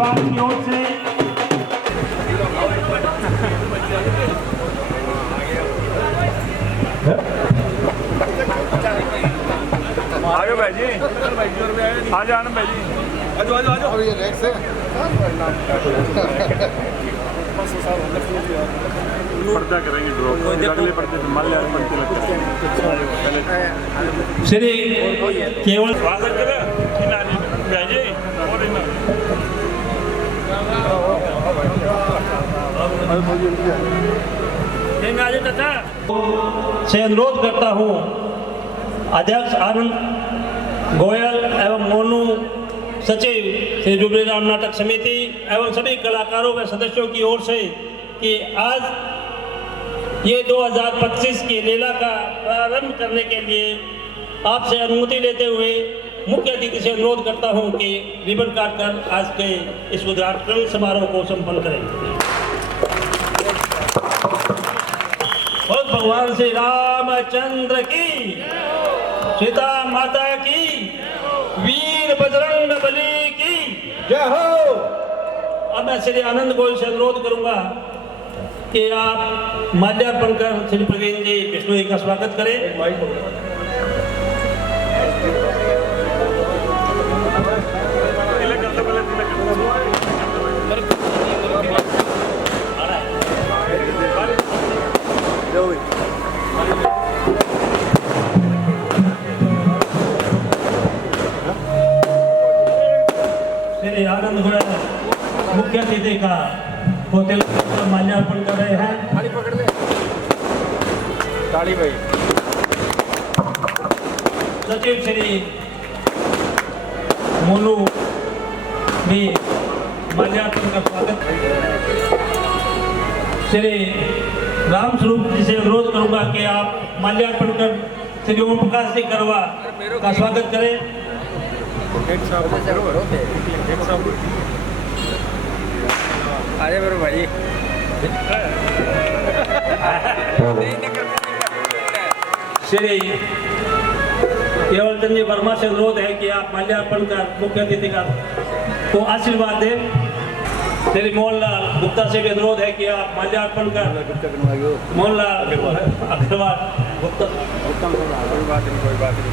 विभाग की ओर से आगे भाई जी, आ जाना भाई जी, आजो आजो आजो। और ये रैक्स है पर्दा करेंगे ड्रॉप, अगले पर्दे पे मान लिया बनते लगता श्री केवल स्वागत करें इन आदमी भाई जी और इन से अनुरोध करता हूँ अध्यक्ष आनंद गोयल एवं मोनू सचिव श्री जुबली राम नाटक समिति एवं सभी कलाकारों व सदस्यों की ओर से कि आज ये 2025 की लीला का प्रारंभ करने के लिए आपसे अनुमति लेते हुए मुख्य अतिथि से अनुरोध करता हूं कि रिबन काटकर आज के इस उद्घाटन समारोह को संपन्न करें। और भगवान श्री रामचंद्र की, सीता माता की, वीर बजरंग बली की जय हो। अब मैं श्री आनंद गोयल से अनुरोध करूंगा कि आप माल्यार्पण कर श्री प्रवीण जी बिश्नोई का स्वागत करें। श्री आनंद गोयल मुख्य अतिथि का होते माल्यार्पण कर रहे हैं। थाली पकड़ ले ताली भाई। सचिव श्री मोनू भी माल्यार्पण का स्वागत। श्री राम स्वरूप जी से अनुरोध करूंगा कि आप माल्यार्पण कर श्री ओम प्रकाश जी करवा का स्वागत करें। अरे मेरे भाई श्री केवल चंद जी वर्मा से अनुरोध है कि आप माल्यार्पण कर मुख्य अतिथि का को आशीर्वाद दें। श्री मोहनलाल गुप्ता से भी अनुरोध है कि आप माल्यार्पण कर मोहनलाल अग्रवाल गुप्ता। कोई बात नहीं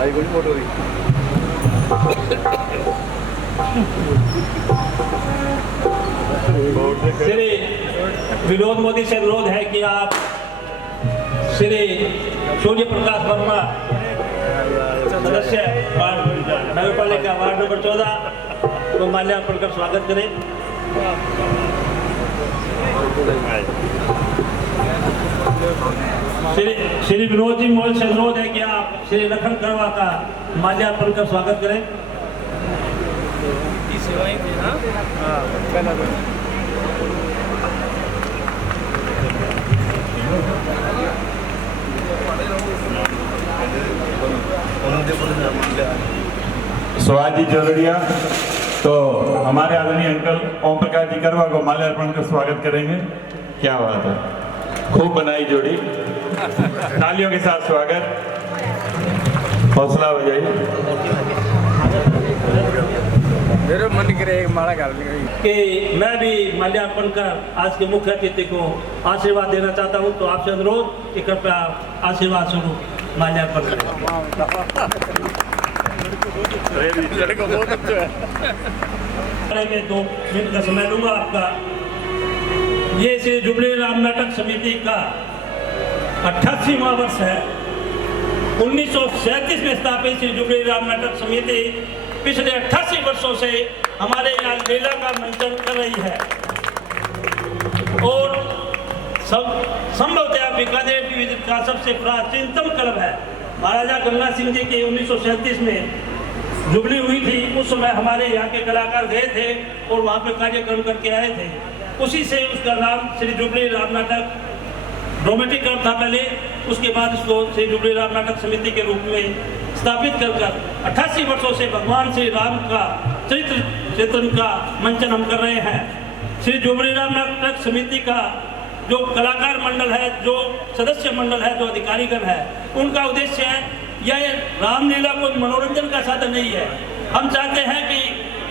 आई कोई फोटो हुई श्री विनोद मोदी से अनुरोध है कि आप श्री सूर्य प्रकाश वर्मा सदस्य नगर पालिका वार्ड नंबर 14 को माल्यार्पण कर स्वागत करें। श्री विनोद जी मोल से अनुरोध है कि आप श्री लखन करवा का माल्यार्पण कर स्वागत करें। स्वाद जी जोलड़िया तो हमारे आदरणीय अंकल ओम प्रकाश जी करवा को माल्यार्पण का स्वागत करेंगे। क्या बात है, खूब बनाई जोड़ी, तालियों के साथ स्वागत, हौसला बजाइए। मेरे मन करे एक माला करने कि मैं भी माल्यार्पण कर आज के मुख्य अतिथि को आशीर्वाद देना चाहता हूं, तो आपसे अनुरोध कि कृपया आशीर्वाद स्वरूप माल्यार्पण करें। बहुत अच्छा है। मैं 2 मिनट का समय लूंगा आपका। ये श्री जुबली राम नाटक समिति का 88वां वर्ष है। 1937 में स्थापित श्री जुबली राम नाटक समिति पिछले 88 वर्षों से हमारे यहाँ लीला का मंचन कर रही है और संभवतः बीकानेर डिवीजन का सबसे प्राचीनतम क्लब है। महाराजा गंगा सिंह जी के 1937 में जुबली हुई थी। उस समय हमारे यहाँ के कलाकार गए थे और वहाँ पे कार्यक्रम करके आए थे। उसी से उसका नाम श्री जुबली राम नाटक ड्रामेटिक क्लब था पहले, उसके बाद इसको श्री जुबली राम नाटक समिति के रूप में स्थापित कर 88 वर्षों से भगवान श्री राम का चरित्र चित्रण का मंचन हम कर रहे हैं। श्री जुबली राम नाटक समिति का जो कलाकार मंडल है, जो सदस्य मंडल है, जो अधिकारीगण है, उनका उद्देश्य है यह रामलीला कोई मनोरंजन का साधन नहीं है। हम चाहते हैं कि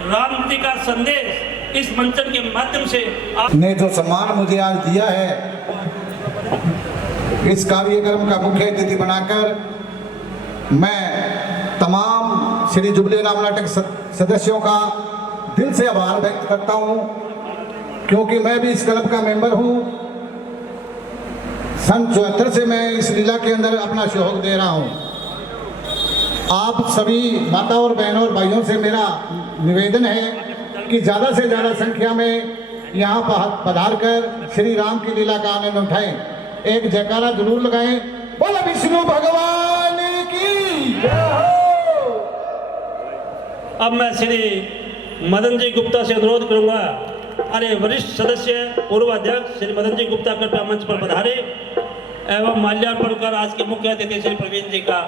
राम जी का संदेश इस मंचन के माध्यम से ने जो सम्मान मुझे आज दिया है, इस कार्यक्रम का मुख्य अतिथि बनाकर मैं तमाम श्री जुबली राम नाटक सदस्यों का दिल से आभार व्यक्त करता हूं, क्योंकि मैं भी इस क्लब का मेंबर हूं। सन 74 से मैं इस लीला के अंदर अपना सहयोग दे रहा हूं। आप सभी माता और बहनों और भाइयों से मेरा निवेदन है कि ज़्यादा से ज़्यादा संख्या में यहाँ पधार कर श्री राम की लीला का आनंद उठाएं। एक जयकारा जरूर लगाएं, बोलो विष्णु भगवान की जय हो। अब मैं श्री मदन जी गुप्ता से अनुरोध करूंगा, अरे वरिष्ठ सदस्य पूर्व अध्यक्ष श्री मदन जी गुप्ता कृपया मंच पर पधारे एवं माल्यार्पण कर आज के मुख्य अतिथि श्री प्रवीण जी का।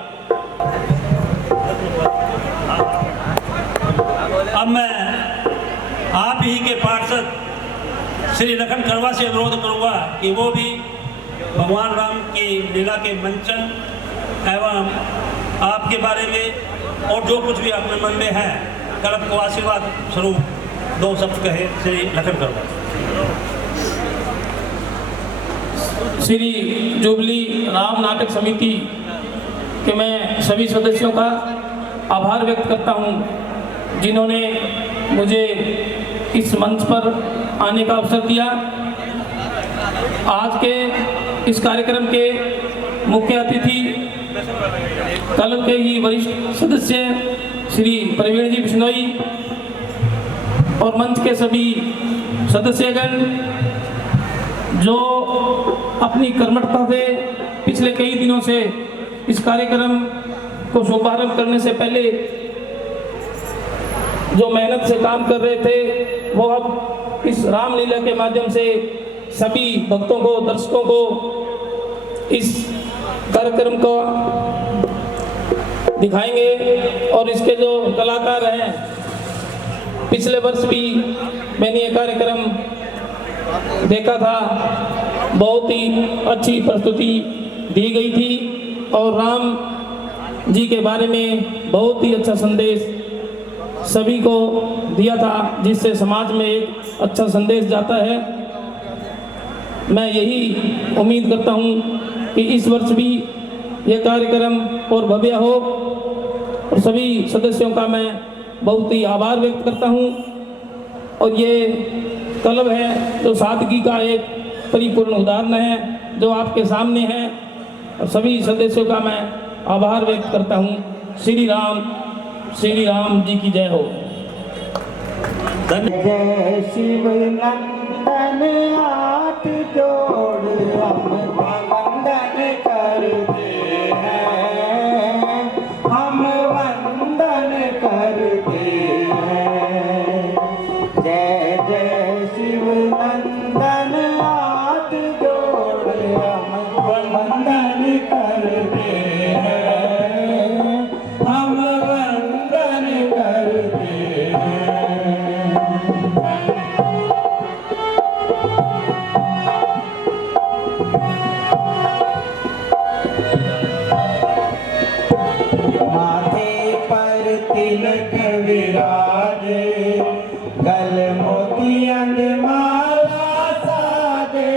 अब मैं आप ही के पार्षद श्री लखन करवा से अनुरोध करूंगा कि वो भी भगवान राम की लीला के मंचन एवं आपके बारे में और जो कुछ भी अपने मन में है क्लब को आशीर्वाद स्वरूप दो शब्द कहे। श्री लखन करवा। श्री जुबली राम नाटक समिति के मैं सभी सदस्यों का आभार व्यक्त करता हूं, जिन्होंने मुझे इस मंच पर आने का अवसर दिया। आज के इस कार्यक्रम के मुख्य अतिथि क्लब के ही वरिष्ठ सदस्य श्री प्रवीण जी बिश्नोई और मंच के सभी सदस्यगण जो अपनी कर्मठता से पिछले कई दिनों से इस कार्यक्रम को शुभारंभ करने से पहले जो मेहनत से काम कर रहे थे, वो अब इस रामलीला के माध्यम से सभी भक्तों को, दर्शकों को इस कार्यक्रम को दिखाएंगे। और इसके जो कलाकार हैं, पिछले वर्ष भी मैंने ये कार्यक्रम देखा था, बहुत ही अच्छी प्रस्तुति दी गई थी और राम जी के बारे में बहुत ही अच्छा संदेश सभी को दिया था, जिससे समाज में एक अच्छा संदेश जाता है। मैं यही उम्मीद करता हूँ कि इस वर्ष भी ये कार्यक्रम और भव्य हो और सभी सदस्यों का मैं बहुत ही आभार व्यक्त करता हूँ। और ये क्लब है जो सादगी का एक परिपूर्ण उदाहरण है, जो आपके सामने है, और सभी सदस्यों का मैं आभार व्यक्त करता हूँ। श्री राम जी की जय हो। जय शिव नंदन हाथ जोड़ हम वंदन करते हैं, हम वंदन करते हैं। जय जय शिव नंदन हाथ जोड़ हम वंदन करते हैं, हम वंदन करते हैं। माथे पर तिलक विराजे, गल मोतियन माला साजे।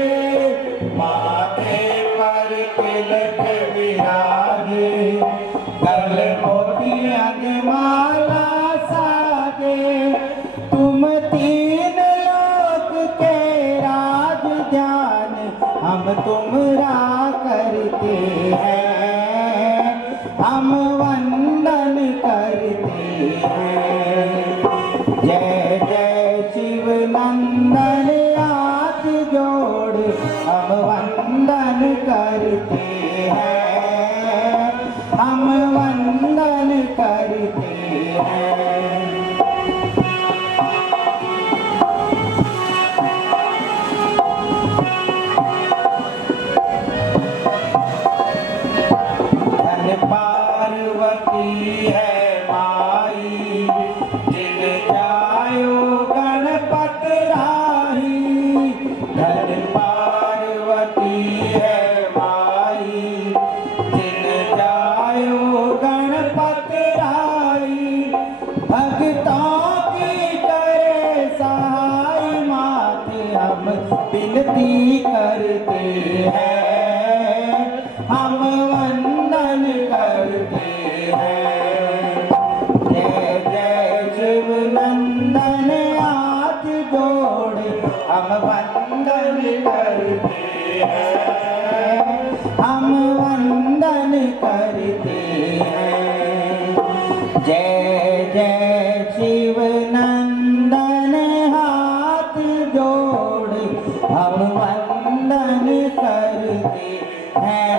माथे पर तिलक विराजे, गल मोतियन माला साजे। तुम तीन लोक के राज ध्यान हम तुमरा करते हैं, हम वंदन करते हैं। जय जय शिव नंदन हाथ जोड़ हम वंदन करते हैं, हम वंदन करते हैं। धन पार्वती है माई, जिन जायो गणपत राही। धन पार्वती आरती करते हैं, हम वंदन करते हैं। जय जय शिव नंदन हाथ जोड़ हम वंदन करते हैं, हम वंदन करते हैं। जय जय शिव नंदन हाथ जोड़ हम वंदन करते हैं,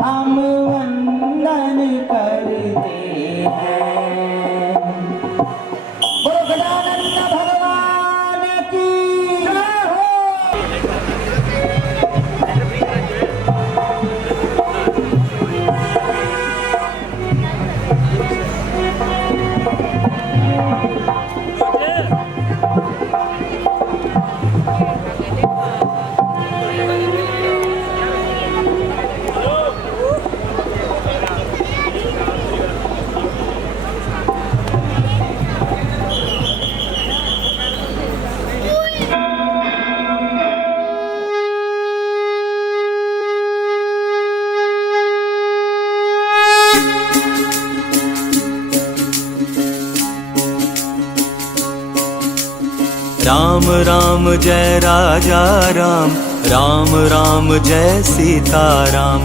हम वंदन करते हैं। बोलो गजानन भगवान की जय हो। राम राम जय राजा राम, राम राम जय सीताराम।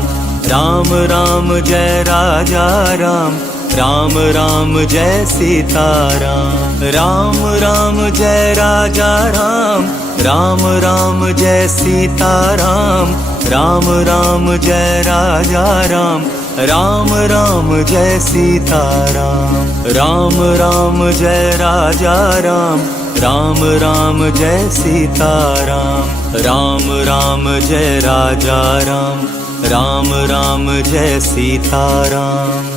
राम राम जय राजा राम, राम राम जय सीताराम। राम राम जय राजा राम, राम राम जय सीताराम। राम राम जय राजा राम, राम राम जय सीताराम। राम राम जय राजा राम, राम राम जय सीताराम। राम राम जय राजा राम, राम राम जय सीताराम।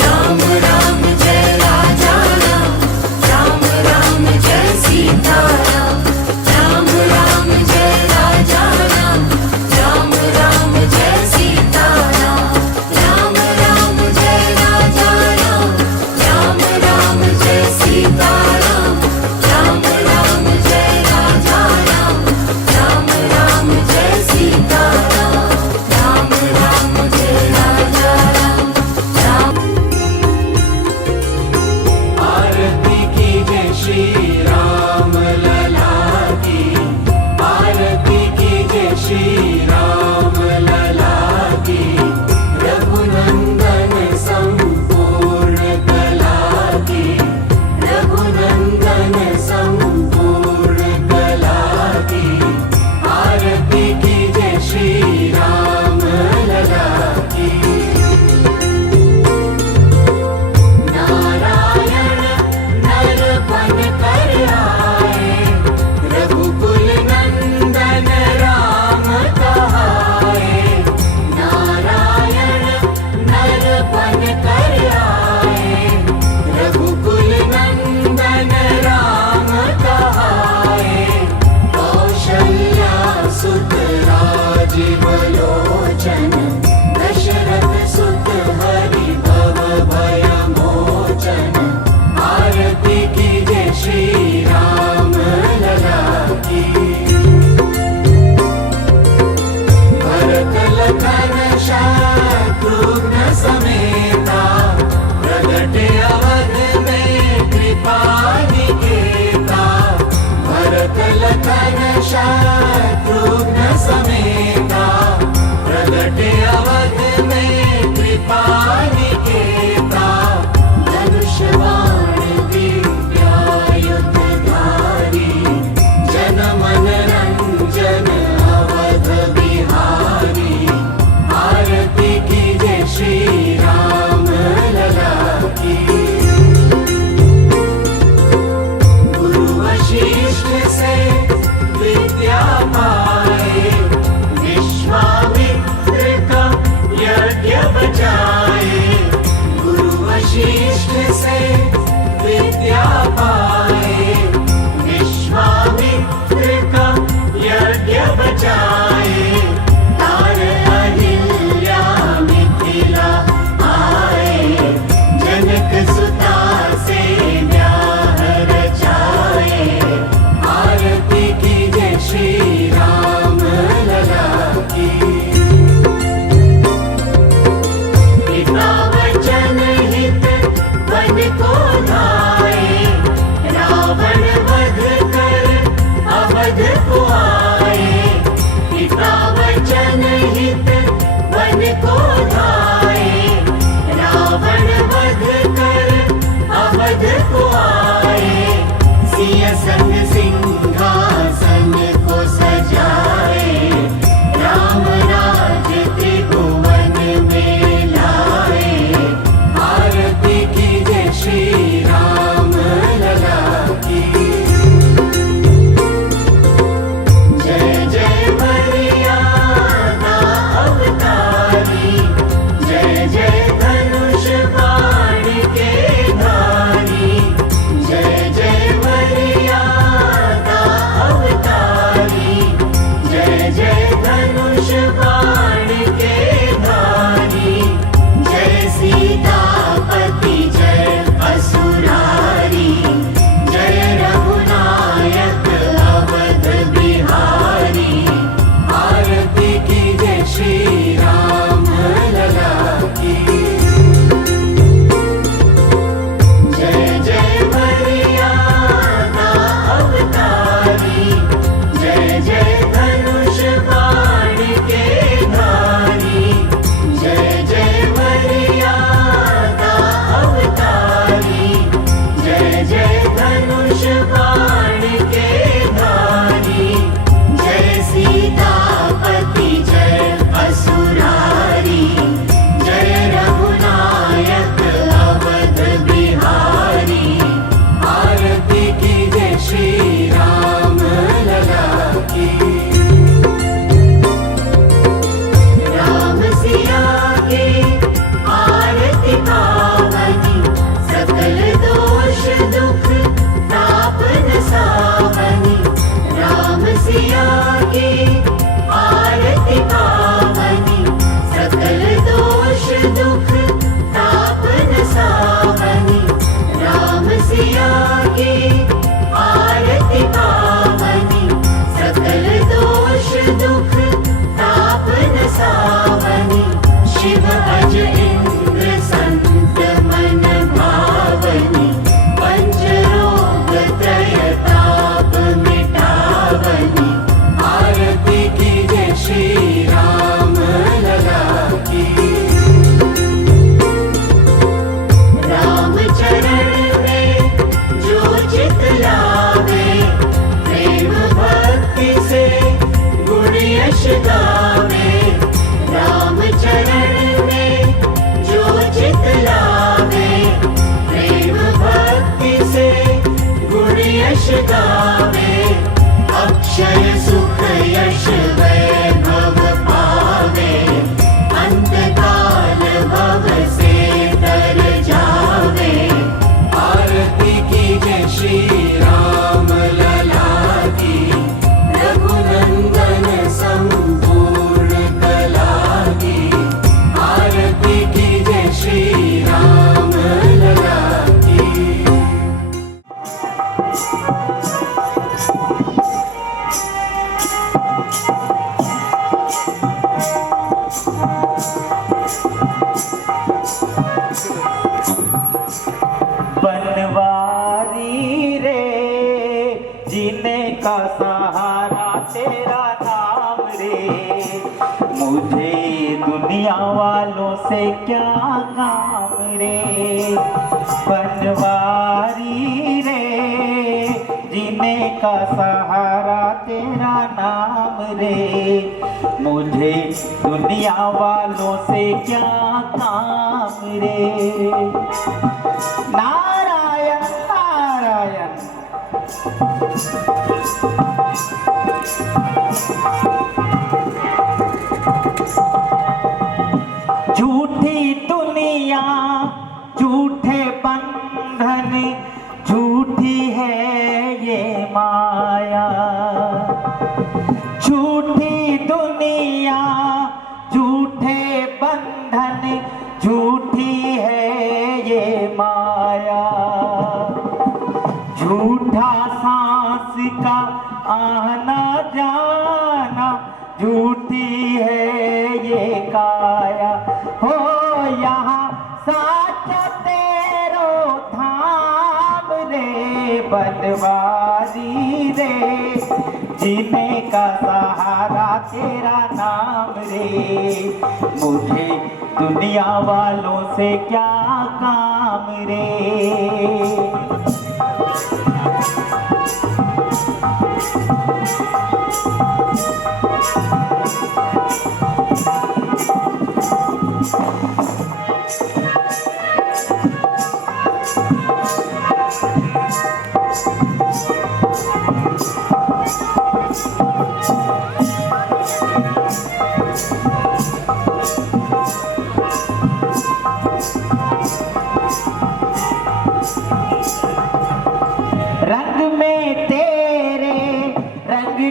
राम राम जय राजा राम, राम राम जय सीताराम। राम राम जय राजा राम, राम राम जय सीताराम। राम राम जय राजा राम, राम राम जय सीताराम। राम राम जय राजा राम, राम संग सिंहासन को सजाए, राम राज त्रिभुवन में लाए। आरती कीजिए श्री राम लला की। जय जय मर्यादा अवतारी, जय जय धनुष बाण के धारी। जय जय मर्यादा अवतारी, जय जय धनुष बाण के धारी। जय सीतापति जय असुरारी, जय रघुनायक अवध बिहारी। आरती कीजिए श्री राम लला की। जय जय मर्यादा अवतारी, जय जय धनुष बाण के धारी। जय जय मर्यादा अवतारी, जय जय धनुष बाण के धारी। जय सीतापति जय असुरारी, जय रघुनायक अवध बिहारी। आरती कीजिए श्री राम लला की। राम सिया के आरती पावनी, सकल दोष दुख ताप नसावनी। राम सिया के आरती पावनी, सकल दोष दुख ताप नसावनी। राम सिया के आरती पावनी, सकल दोष दुख ताप नसावनी। शिव अज इंद्र संत मन भावनी, पंच रोग त्रय ताप मिटावनी। आरती कीजिए श्री राम लला की। राम चरण में जो चित लावे, प्रेम भक्ति से गुण यश गावे। राम चरण में जो चित लावे, प्रेम भक्ति से गुण यश गावे। अक्षय सुख यश वैभव पावे, अंत काल भव से तर जावे। आरती कीजिए श्री राम लला की। रघुनंदन संपूर्ण कला की। आरती कीजिए श्री राम लला की। बनवारी रे जीने का सहारा तेरा नाम रे। मुझे दुनिया वालों से क्या काम रे। बनवारी रे जीने का सहारा तेरा नाम रे। मुझे दुनिया वालों से क्या काम रे। नारायण नारायण। झूठी दुनिया झूठे बंधन, झूठी है ये माया। झूठी दुनिया झूठे बंधन, झूठी है ये माया। झूठा सांस का आना जाना, झूठी है ये काया। हो यहाँ साचा तेरो धाम रे। बनवारी रे जीने का सहारा तेरा नाम रे। मुझे दुनिया वालों से क्या काम रे।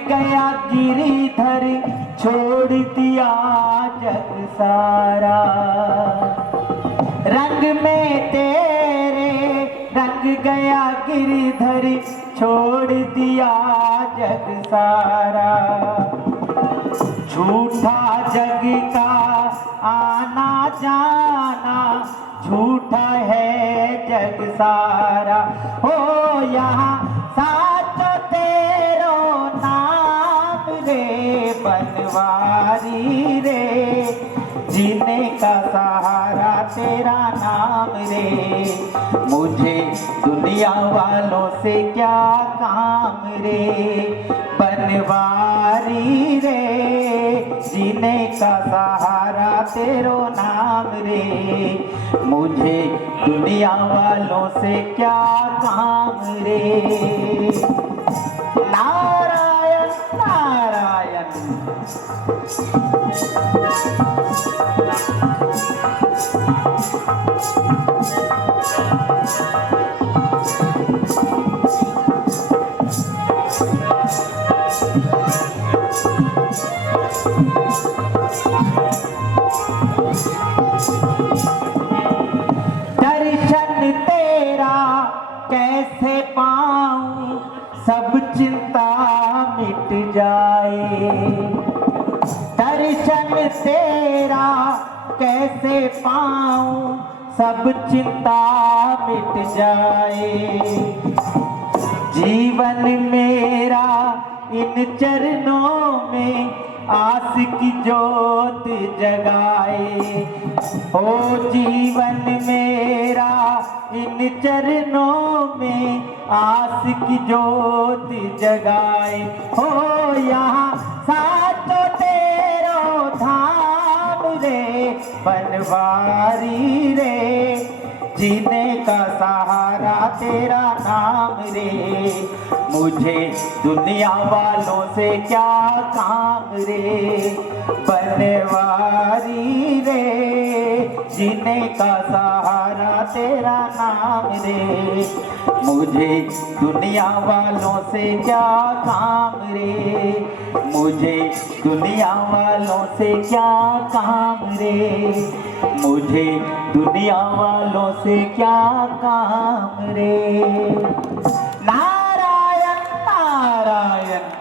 गया गिरिधर छोड़ दिया जग सारा, रंग में तेरे रंग गया गिरिधर छोड़ दिया जग सारा। झूठा जग का आना जाना, झूठा है जग सारा। हो यहाँ साचो तेरो नाम रे बनवारी रे, जीने का सहारा तेरा नाम रे। मुझे दुनिया वालों से क्या काम रे बनवारी रे, जीने का सहारा तेरो नाम रे। मुझे दुनिया वालों से क्या काम रे। नारायण नारायण। दर्शन तेरा कैसे पाऊं सब चिंता मिट जाए, दर्शन तेरा कैसे पाऊं सब चिंता मिट जाए। जीवन मेरा इन चरणों में आस की ज्योत जगाए। ओ जीवन मेरा इन चरणों में आस की ज्योत जगाए। हो यहाँ साचो तेरो धाम रे बनवारी रे, जीने का सहारा तेरा नाम रे। मुझे दुनिया वालों से क्या काम रे बनवारी रे, जीने का सहारा तेरा नाम रे। मुझे दुनिया वालों से क्या काम रे, मुझे दुनिया वालों से क्या काम रे, मुझे दुनिया वालों से क्या काम रे। नारायण नारायण।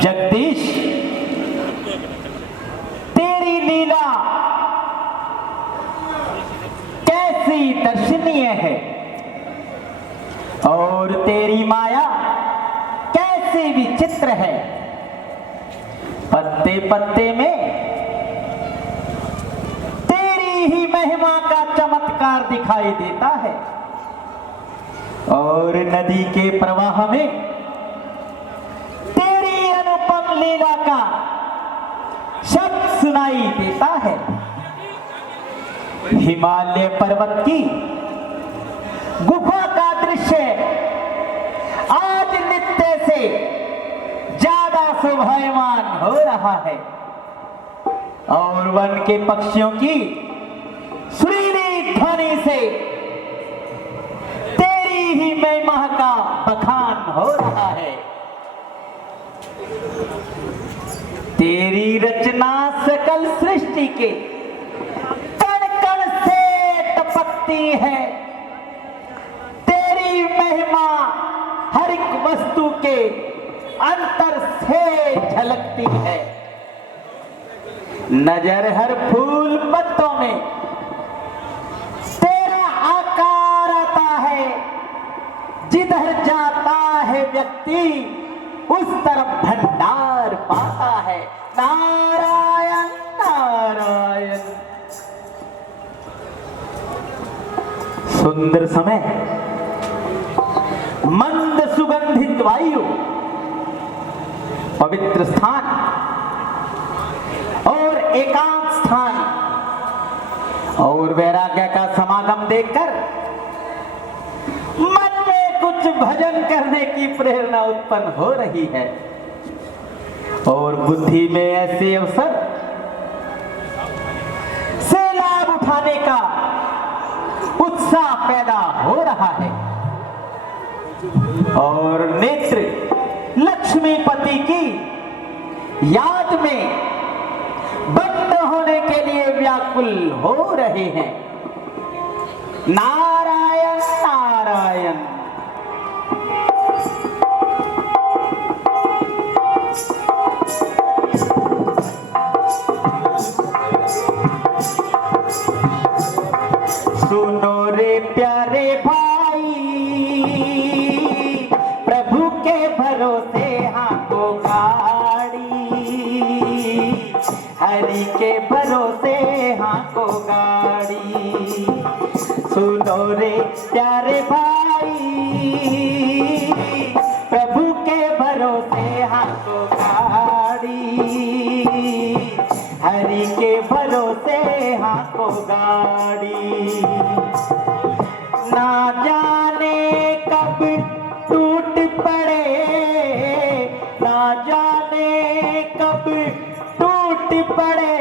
जगदीश तेरी लीला कैसी दर्शनीय है और तेरी माया कैसी विचित्र है। पत्ते पत्ते में तेरी ही महिमा का चमत्कार दिखाई देता है और नदी के प्रवाह में तेरी अनुपम लीला का शब्द सुनाई देता है। हिमालय पर्वत की गुफा का दृश्य आज नित्य से ज्यादा शोभायमान हो रहा है और वन के पक्षियों की सुरीली ध्वनि से तेरी ही महिमा का बखान हो रहा है। तेरी रचना सकल सृष्टि के कण कण से टपकती है। तेरी महिमा हर एक वस्तु के अंतर से झलकती है। नजर हर फूल पत्तों में तेरा आकार आता है। जिधर जाता है व्यक्ति उस तरफ भंडार पाता है। नारायण नारायण। सुंदर समय मंद सुगंधित वायु पवित्र स्थान और एकांत स्थान और वैराग्य का समागम देखकर मन में कुछ भजन करने की प्रेरणा उत्पन्न हो रही है और बुद्धि में ऐसे अवसर से लाभ उठाने का उत्साह पैदा हो रहा है और नेत्र लक्ष्मीपति की याद में बंद होने के लिए व्याकुल हो रहे हैं। नारायण नारायण। सुनो रे प्यारे भाई, प्रभु के भरोसे हाथों गाड़ी, हरि के भरोसे हाथों गाड़ी। सुनो रे प्यारे भाई, प्रभु के भरोसे हाथों गाड़ी, हरि के भरोसे हाथों गाड़ी। ना जाने कब टूट पड़े, ना जाने कब टूट पड़े,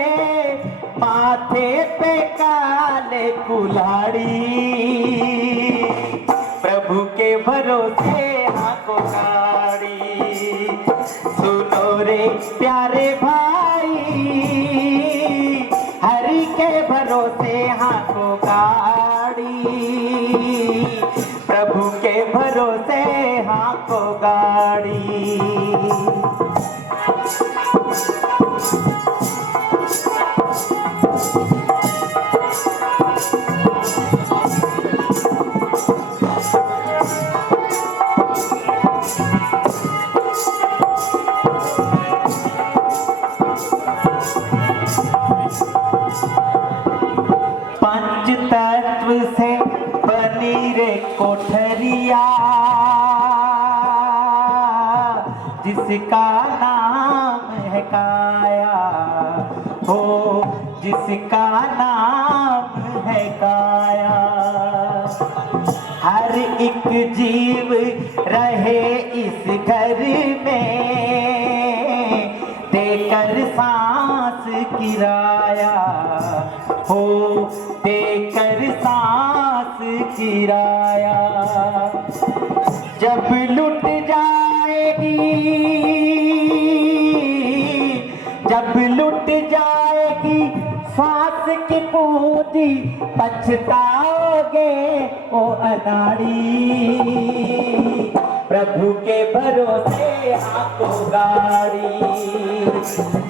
माथे पे काले कुल्हाड़ी, प्रभु के भरोसे हाथों गाड़ी। सुनो रे प्यारे भाई, हरि के भरोसे हाथों गाड़ी, प्रभु के भरोसे हाथों गाड़ी। पंच तत्व से बनी रे कोठरिया, जिसका नाम है काया, हो जिसका नाम है काया। हर एक जीव रहे इस घर में, देकर सांस किराया, हो देकर सांस किराया। जब लुट जाएगी, जब लुट जाएगी सांस की पूंजी, पछताओगे ओ अनाड़ी, प्रभु के भरोसे हाथों गाड़ी।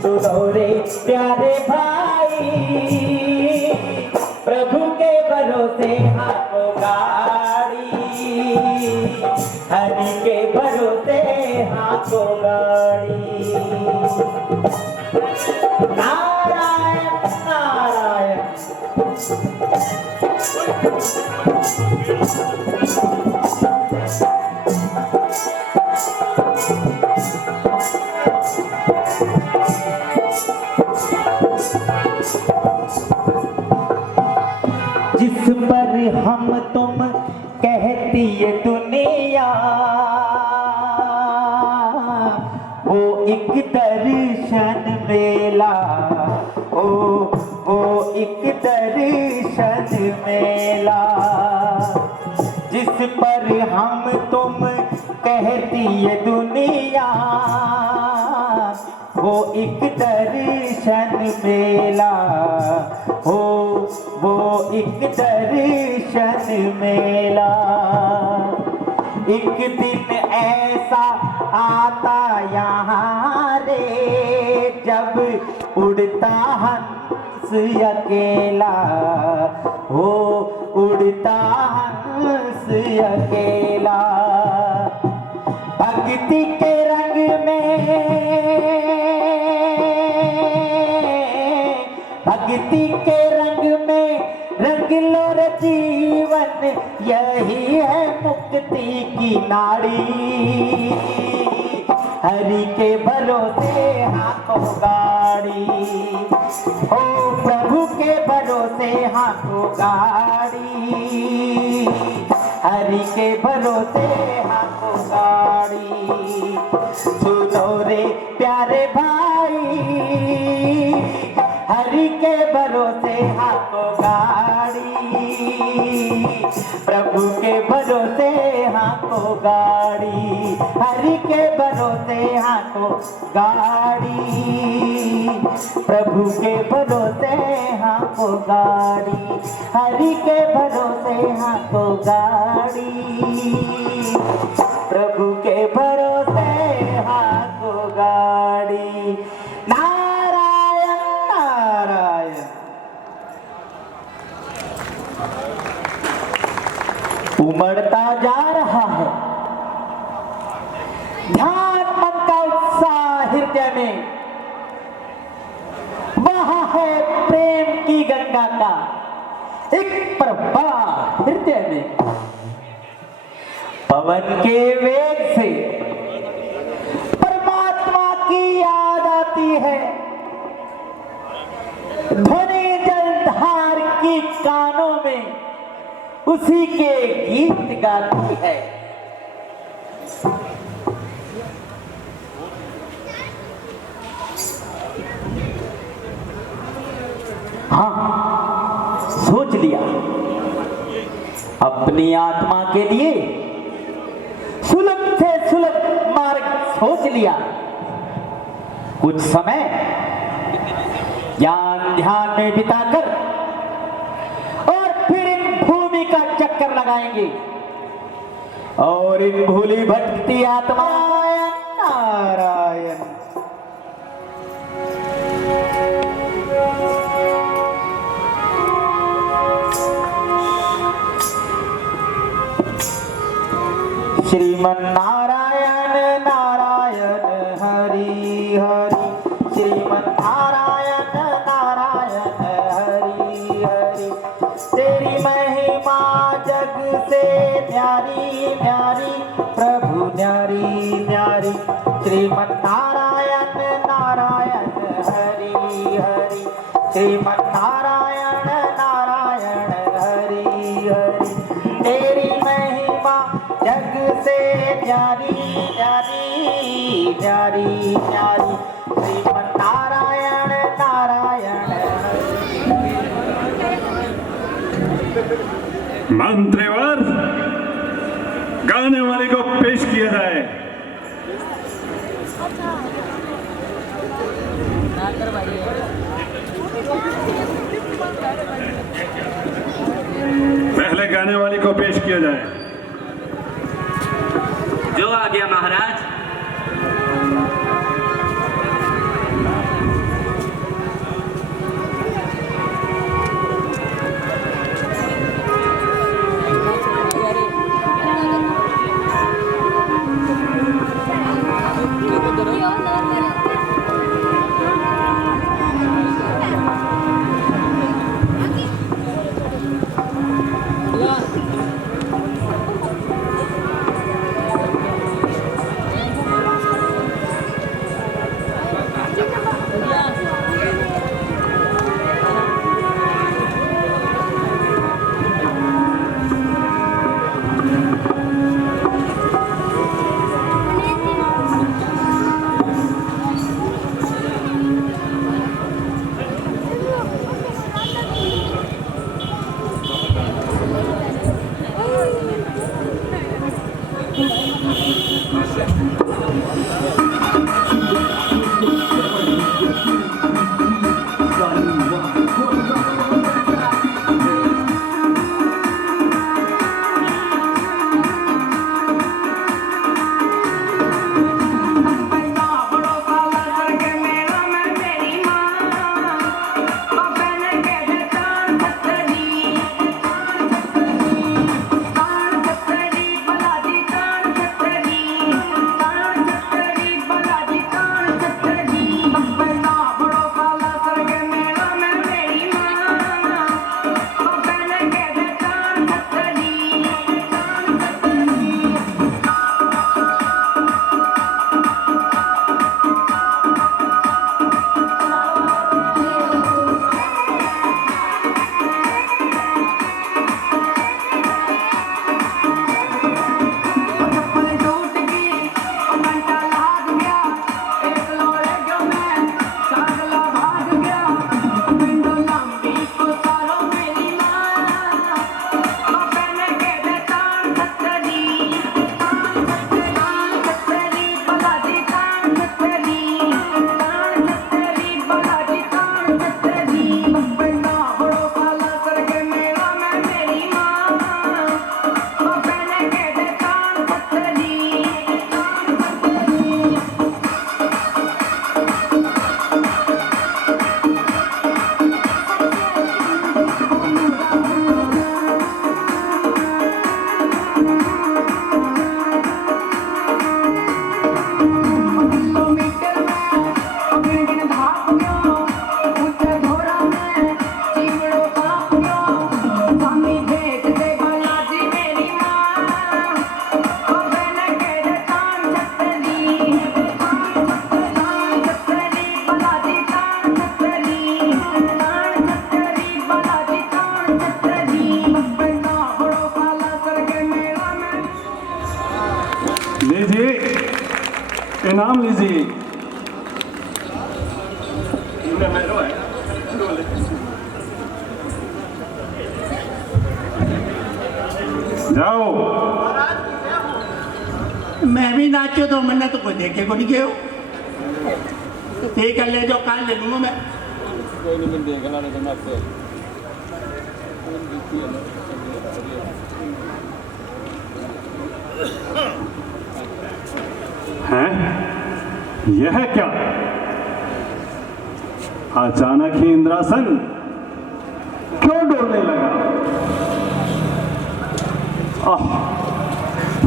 सुनो रे प्यारे भाई, प्रभु के भरोसे हाथों गाड़ी, हरि के भरोसे हाथों गाड़ी। नारायण नारायण। जिस पर हम तुम कहती है दुनिया, वो एक दर्शन मेला, वो एक दर्शन मेला। जिस पर हम तुम कहती है दुनिया, वो एक दर्शन मेला, हो वो एक दर्शन मेला। एक दिन ऐसा आता यहाँ रे, जब उड़ता हंस अकेला, हो उड़ता हंस अकेला। भक्ति के रंग में, भक्ति के रंग में रंग लो रे जीवन, यही है मुक्ति की नाड़ी। हरि के भरोसे हाथों गाड़ी, ओ प्रभु के भरोसे हाथों गाड़ी, हरि के भरोसे हाथों गाड़ी। सुनो रे प्यारे भाई, हरि के भरोसे हाथों गाड़ी, प्रभु के भरोसे हाथों गाड़ी, हरि के भरोसे हाथों गाड़ी, प्रभु के भरोसे हाथों गाड़ी, हरि के भरोसे हाथों गाड़ी, प्रभु के भरोसे हाथों गाड़ी। नारायण नारायण। उमड़ता जा रहा है ध्यान मन का उत्साह हृदय में, वहां है प्रेम की गंगा का एक प्रवाह हृदय में। पवन के वेग से परमात्मा की याद आती है, ध्वनि जलधार की कानों में उसी के गीत गाती है। हाँ, सोच लिया अपनी आत्मा के लिए सुलभ से सुलभ मार्ग सोच लिया। कुछ समय ज्ञान ध्यान में बिताकर और फिर इन भूमि का चक्कर लगाएंगे और इन भूली भटकती आत्मा नारायण। श्रीमन नारायण नारायण हरि हरि, श्रीमन नारायण नारायण हरि हरि। तेरी महिमा जग से न्यारी न्यारी, प्रभु न्यारी न्यारी। श्रीमन नारायण नारायण हरि हरि, श्रीमन नारायण नारायण हरि हरि। तेरी महिमा जग से न्यारी न्यारी न्यारी न्यारी, श्रीमन नारायण नारायण। मंत्रवर गाने वाले को पेश किया जाए। पहले गाने वाले को पेश किया जाए। जो आ गया महाराज। इनाम लीजिए। जाओ। मैं भी नाचो तो मैंने तो कोई देखे को नहीं गयो। ठीक है, ले जाओ, काल ले लूंगा मैं। हैं? यह क्या? अचानक ही इंद्रासन क्यों डोलने लगा?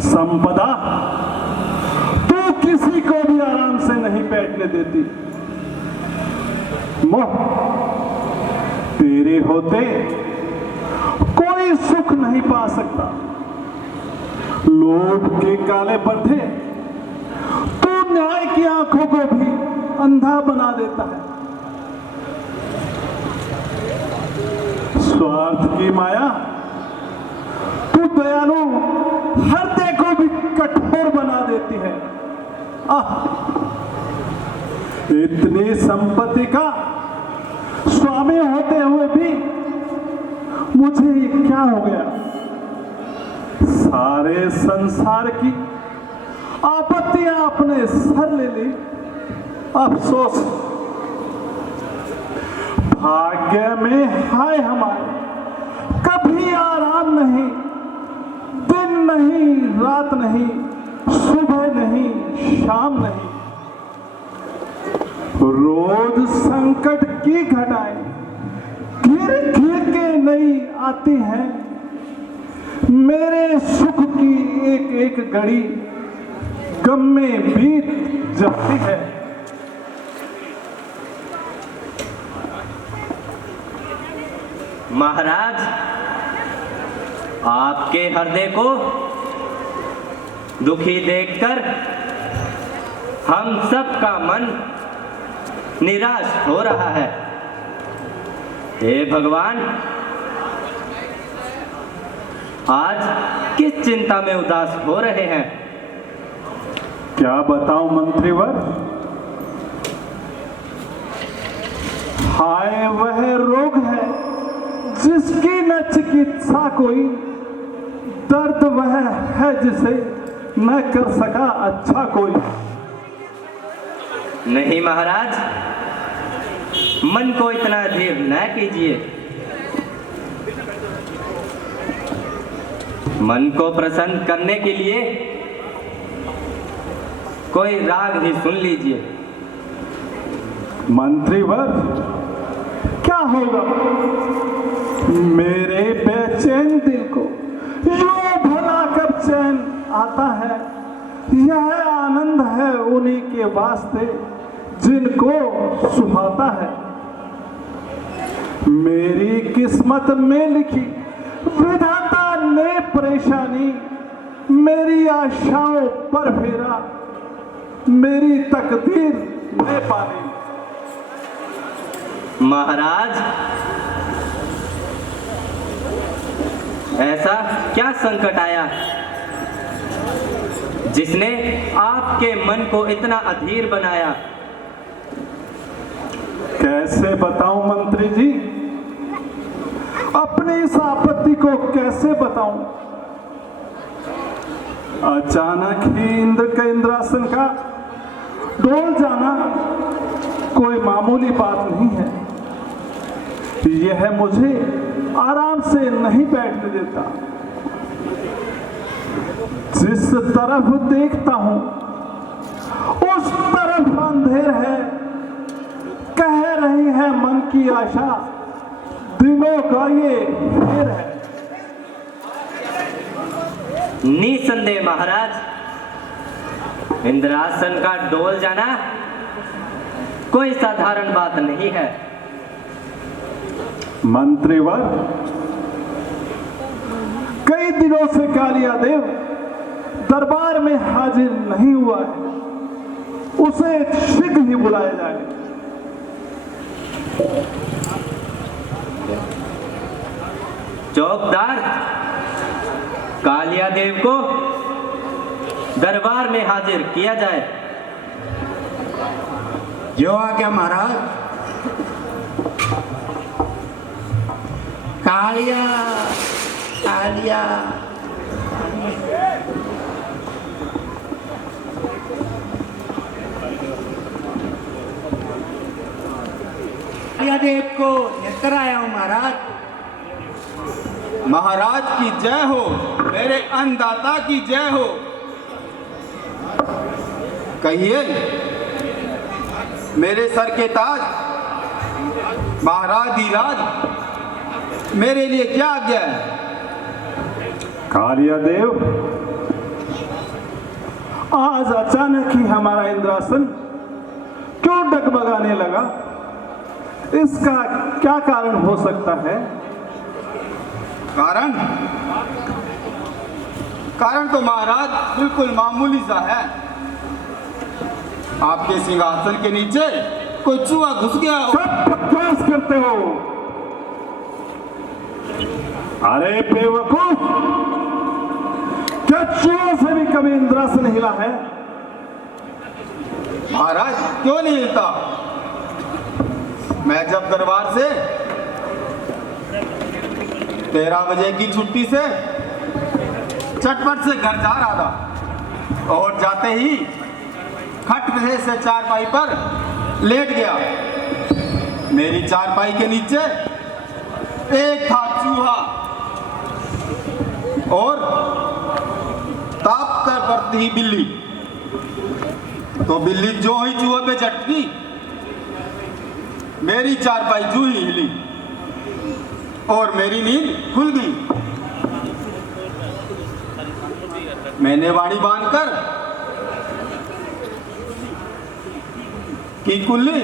संपदा, तू किसी को भी आराम से नहीं बैठने देती। मोह, तेरे होते कोई सुख नहीं पा सकता। लोभ के काले पर्दे तू न्याय की आंखों को भी अंधा बना देता है। स्वार्थ की माया तू दयालु हृदय को भी कठोर बना देती है। इतनी संपत्ति का स्वामी होते हुए भी मुझे क्या हो गया? सारे संसार की आपत्तियां अपने सर ले ली। अफसोस, भाग्य में हाय हमारे कभी आराम नहीं, दिन नहीं, रात नहीं, सुबह नहीं, शाम नहीं। रोज संकट की घटाएं घिर घिर के नहीं आती हैं। मेरे सुख की एक एक घड़ी गम में बीत जाती है। महाराज, आपके हृदय को दुखी देखकर हम सब का मन निराश हो रहा है। हे भगवान, आज किस चिंता में उदास हो रहे हैं? क्या बताऊं मंत्रीवर? हाय वह रोग है जिसकी न चिकित्सा कोई, दर्द वह है जिसे न कर सका अच्छा कोई। नहीं महाराज, मन को इतना धीर न कीजिए। मन को प्रसन्न करने के लिए कोई राग ही सुन लीजिए। मंत्रीवर, क्या होगा? मेरे बेचैन दिल को यूं भला कब चैन आता है? यह आनंद है उन्हीं के वास्ते जिनको सुहाता है। मेरी किस्मत में लिखी विधाता ने परेशानी मेरी आशाओं पर फेरा, मेरी तकदीर ने पाली। महाराज, ऐसा क्या संकट आया जिसने आपके मन को इतना अधीर बनाया? कैसे बताऊं मंत्री जी, अपनी इस आपत्ति को कैसे बताऊं? अचानक ही इंद्र के इंद्रासन का डोल जाना कोई मामूली बात नहीं है। यह मुझे आराम से नहीं बैठने देता। जिस तरफ देखता हूं उस तरफ अंधेर है। कह रही है मन की आशा, दिनों का ये फेर है। निसंदेह महाराज, इंद्रासन का डोल जाना कोई साधारण बात नहीं है। मंत्रीवर, कई दिनों से कालिया देव दरबार में हाजिर नहीं हुआ है। उसे शीघ्र ही बुलाया जाए। चौकीदार, कालिया देव को दरबार में हाजिर किया जाए। जो आ गया महाराज। कालिया कालिया देव को लेकर आया हूं महाराज। महाराज की जय हो, मेरे अन्नदाता की जय हो। कहिए, मेरे सर के ताज महाराज धीराज, मेरे लिए क्या आज्ञा है? कालिया देव, आज अचानक ही हमारा इंद्रासन क्यों डगमगाने लगा? इसका क्या कारण हो सकता है? कारण तो महाराज बिल्कुल मामूली सा है। आपके सिंहासन के नीचे कोई चूहा घुस गया हो। सब बकवास करते हो। अरे बेवकूफ, क्या चूहों से भी कभी इंद्रासन हिला है? महाराज क्यों नहीं हिलता? मैं जब दरबार से 13 बजे की छुट्टी से चटपट से घर जा रहा था और जाते ही खट से चारपाई पर लेट गया। मेरी चारपाई के नीचे एक था चूहा और ताप कर पड़ती ही बिल्ली। तो बिल्ली जो ही चूहे पे झटकी, मेरी चारपाई जू ही हिली और मेरी नींद खुल गई। मैंने वाणी बांधकर कि कुल्ली,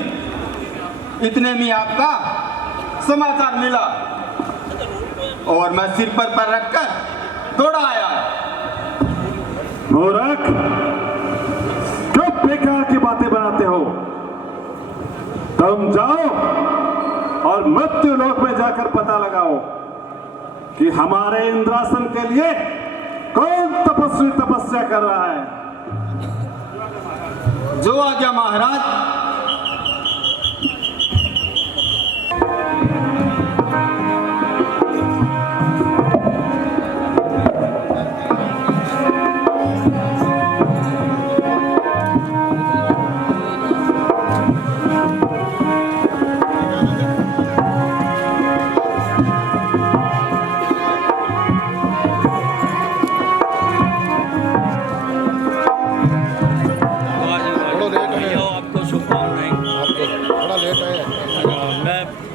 इतने में आपका समाचार मिला और मैं सिर पर रखकर दौड़ा आया। मूर्ख, क्यों बेकार की बातें बनाते हो? तुम जाओ और मृत्यु लोक में जाकर पता लगाओ कि हमारे इंद्रासन के लिए कौन तपस्वी तपस्या कर रहा है। जो आ गया महाराज।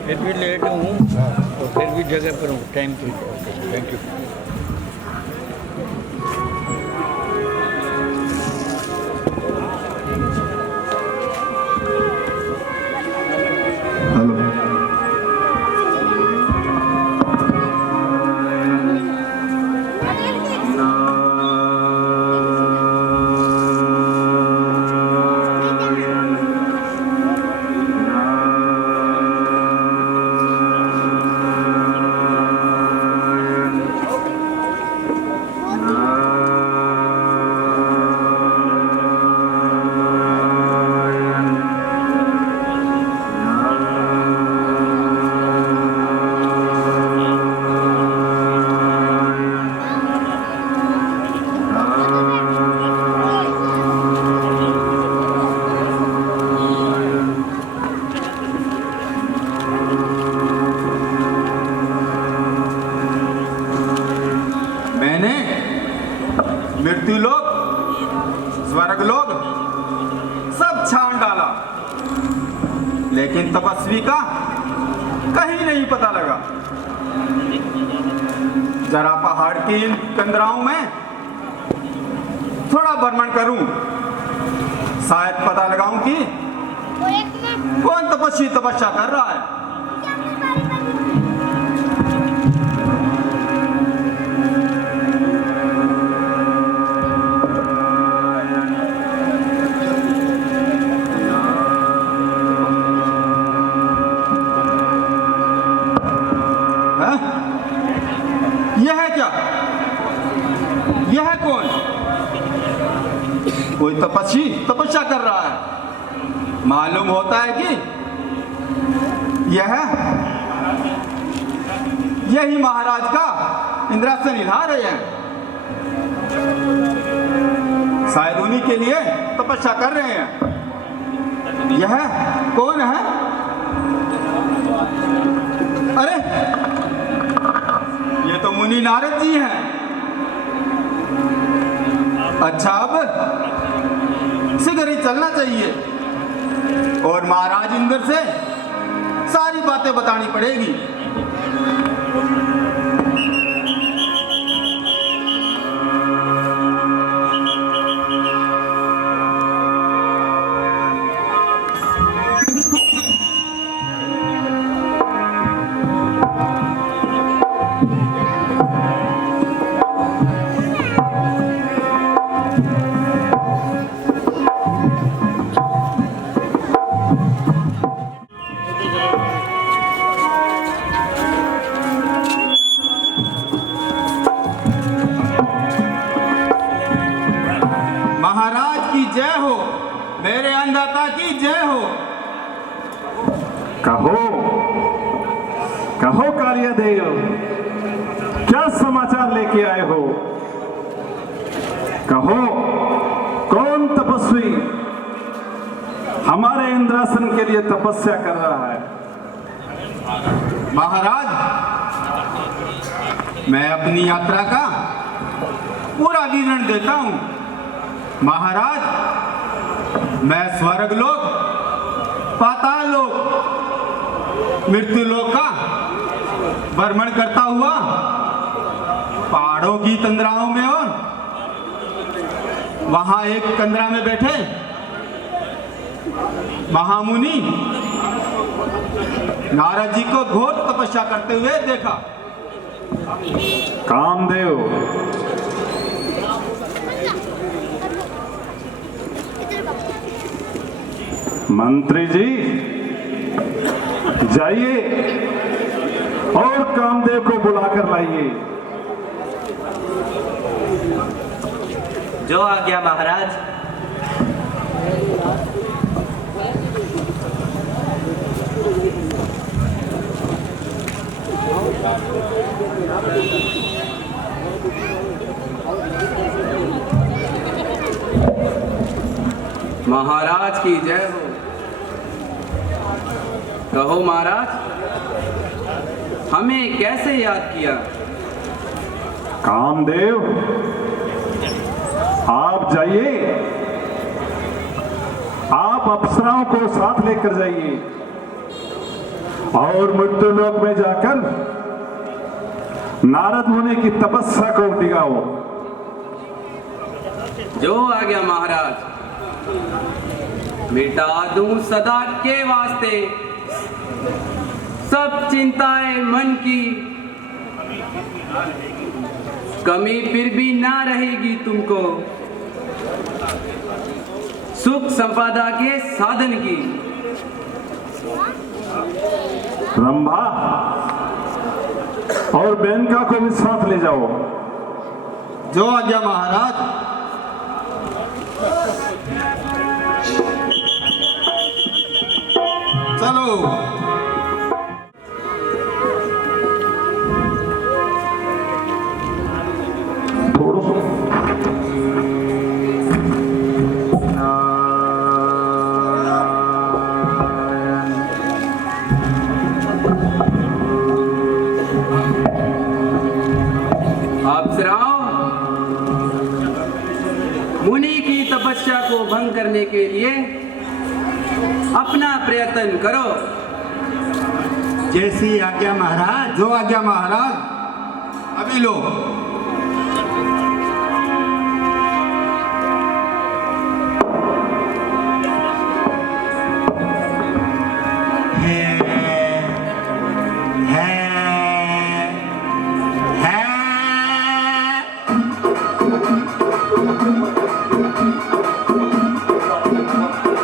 फिर भी लेट हूँ तो फिर भी जगह पर हूँ टाइम पे। Thank you. मृत्यु लोग, स्वर्ग लोग सब छान डाला, लेकिन तपस्वी का कहीं नहीं पता लगा। जरा पहाड़ की इन कंदराओं में थोड़ा भ्रमण करूं, शायद पता लगाऊं कि कौन तपस्वी तपस्या कर रहा है। यह है क्या? यह है कौन? कोई तपस्वी तपस्या कर रहा है। मालूम होता है कि यही महाराज का इंद्रासन हिला रहे हैं। शायद उन्हीं के लिए तपस्या कर रहे हैं। यह कौन है? अरे ये तो मुनि नारद जी हैं। अच्छा, अब शीघ्र ही चलना चाहिए और महाराज इंद्र से सारी बातें बतानी पड़ेगी। महाराज की जय हो, मेरे अन्नदाता की जय हो। कहो कहो कालिया देव, क्या समाचार लेके आए हो? कहो, कौन तपस्वी हमारे इंद्रासन के लिए तपस्या कर रहा है? महाराज, मैं अपनी यात्रा का पूरा विवरण देता हूं। महाराज, मैं स्वर्ग लोक, पाताल लोक, मृत्यु लोक का भ्रमण करता हुआ पहाड़ों की तंद्राओं में और वहां एक कंदरा में बैठे महामुनि नारद जी को घोर तपस्या करते हुए देखा। कामदेव, मंत्री जी जाइए और कामदेव को बुलाकर लाइए। जो आज्ञा महाराज। महाराज की जय हो। कहो महाराज, हमें कैसे याद किया? कामदेव, आप जाइए, आप अप्सराओं को साथ लेकर जाइए और मृत्युलोक में जाकर नारद मुनि की तपस्या को दिखाओ। जो आज्ञा महाराज। मिटा दूं सदा के वास्ते सब चिंताएं मन की, कमी फिर भी ना रहेगी तुमको सुख संपदा के साधन की। रंभा और बेनका को भी साथ ले जाओ। जो आज्ञा महाराज। चलो। मुनि की तपस्या को भंग करने के लिए अपना प्रयत्न करो। जैसी आज्ञा महाराज। जो आज्ञा महाराज। अभी लो।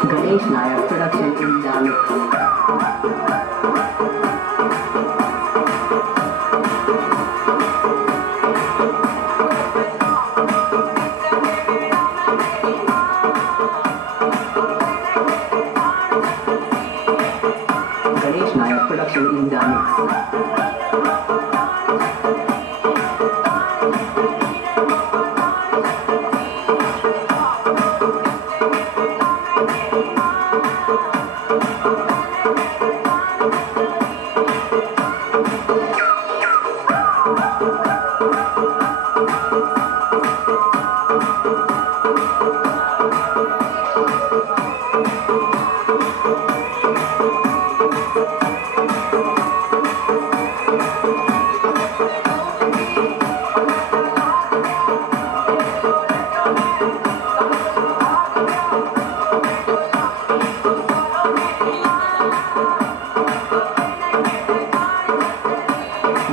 गणेश नायक प्रोडक्शन इंडिया। इन जाने।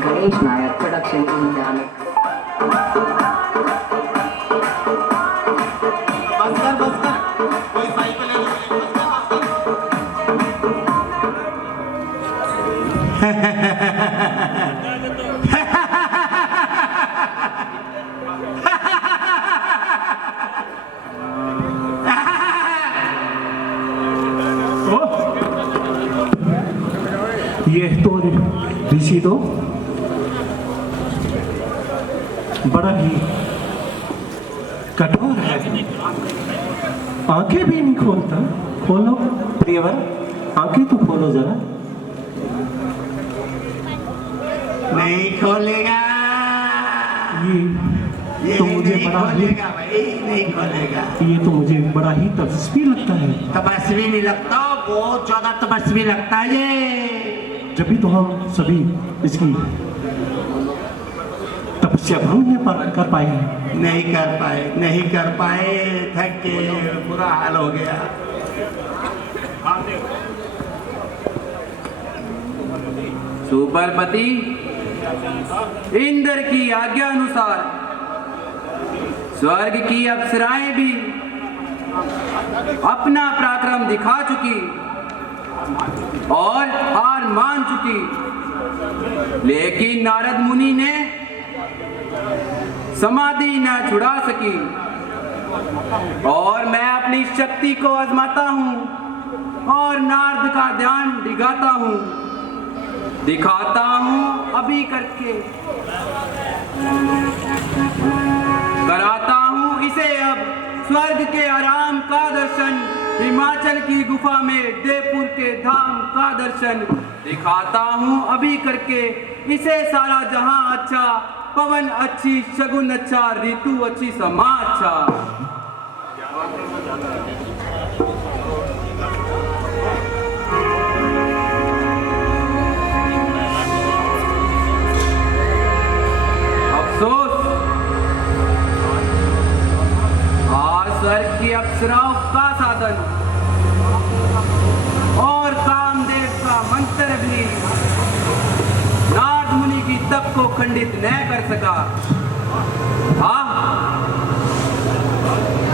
गणेश नायर प्रोडक्शन इन जाने। बस कर कोई साइकिल ले लो, ये तो ऋषि तो बड़ा ही कठोर है, आंखें भी नहीं खोलता। खोलो प्रियवर, आंखें तो खोलो जरा। नहीं खोलेगा, ये तो मुझे नहीं बड़ा ही खोलेगा भाई, नहीं खोलेगा। ये तो मुझे बड़ा ही तपस्वी लगता है। तपस्वी नहीं लगता, बहुत ज्यादा तपस्वी लगता है ये। जब भी तो हम सभी इसकी तपस्या भंग नहीं कर पाए हैं। नहीं कर पाए, थक के बुरा हाल हो गया। सुपरपति इंद्र की आज्ञा अनुसार स्वर्ग की अप्सराएं भी अपना पराक्रम दिखा चुकी और हार मान चुकी, लेकिन नारद मुनि ने समाधि न छुड़ा सकी और मैं अपनी शक्ति को आजमाता हूँ और नारद का ध्यान दिखाता हूँ, दिखाता हूँ अभी करके, कराता हूँ इसे अब स्वर्ग के आराम का दर्शन, हिमाचल की गुफा में देवपुर के धाम का दर्शन, दिखाता हूँ अभी करके इसे सारा जहां अच्छा, पवन अच्छी, शगुन अच्छा, ऋतु अच्छी, समा अच्छा। अफसोस आज स्वर्ग की अप्सराओं का साधन और कामदेव का मंत्र भी नारद मुनि की तप को खंडित न कर सका। हाँ,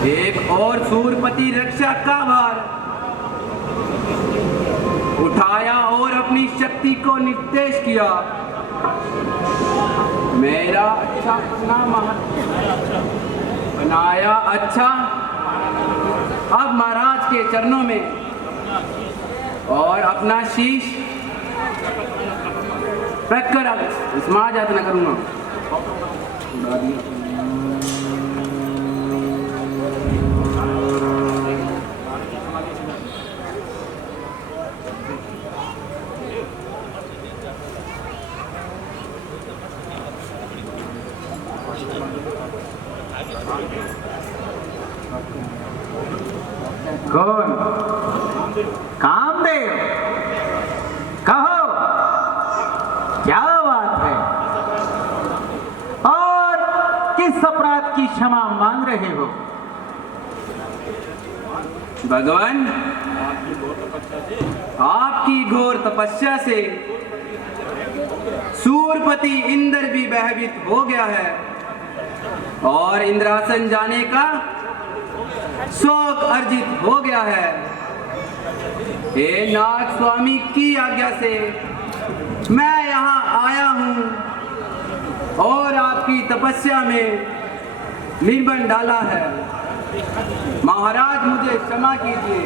एक और सूरपति रक्षा का भार उठाया और अपनी शक्ति को निर्देश किया। मेरा अच्छा बनाया अच्छा, अब महाराज के चरणों में और अपना शीश रख कर समाज यातना करूंगा। कौन? कामदेव, कहो क्या बात है और किस अपराध की क्षमा मांग रहे हो? भगवान, आपकी घोर तपस्या से सूरपति इंद्र भी भयभीत हो गया है और इंद्रासन जाने का शौक अर्जित हो गया है। हे नाग स्वामी की आज्ञा से मैं यहाँ आया हूँ और आपकी तपस्या में निर्बंध डाला है। महाराज मुझे क्षमा कीजिए।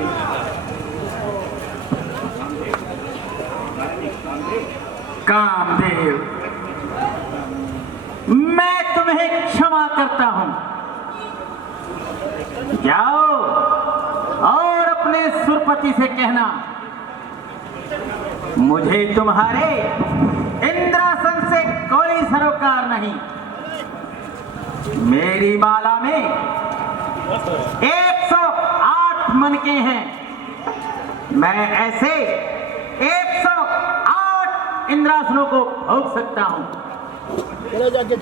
कामदेव, मैं तुम्हें क्षमा करता हूं। जाओ और अपने सुरपति से कहना, मुझे तुम्हारे इंद्रासन से कोई सरोकार नहीं। मेरी माला में 108 मनके हैं। मैं ऐसे 108 इंद्रासनों को भोग सकता हूं।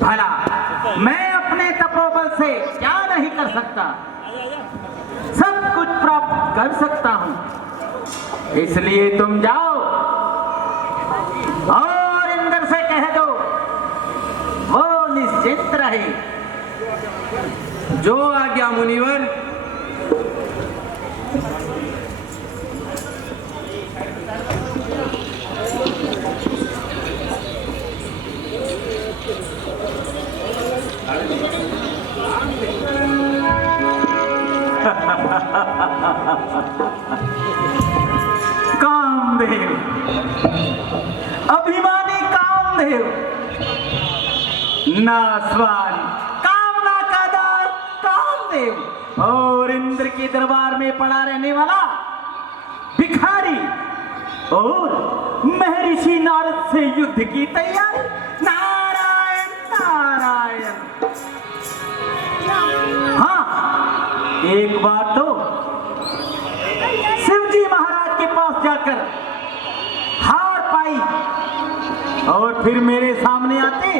भला मैं अपने तपोबल से क्या नहीं कर सकता, सब कुछ प्राप्त कर सकता हूं। इसलिए तुम जाओ और इंद्र से कह दो वो निश्चिंत रहे। जो आज्ञा मुनिवर। कामदेव, अभिमानी कामदेव, नासवान, कामना का दार कामदेव और इंद्र के दरबार में पड़ा रहने वाला भिखारी और महर्षि नारद से युद्ध की तैयारी। नारायण नारायण। हाँ, एक बात तो शिवजी महाराज के पास जाकर हार पाई और फिर मेरे सामने आते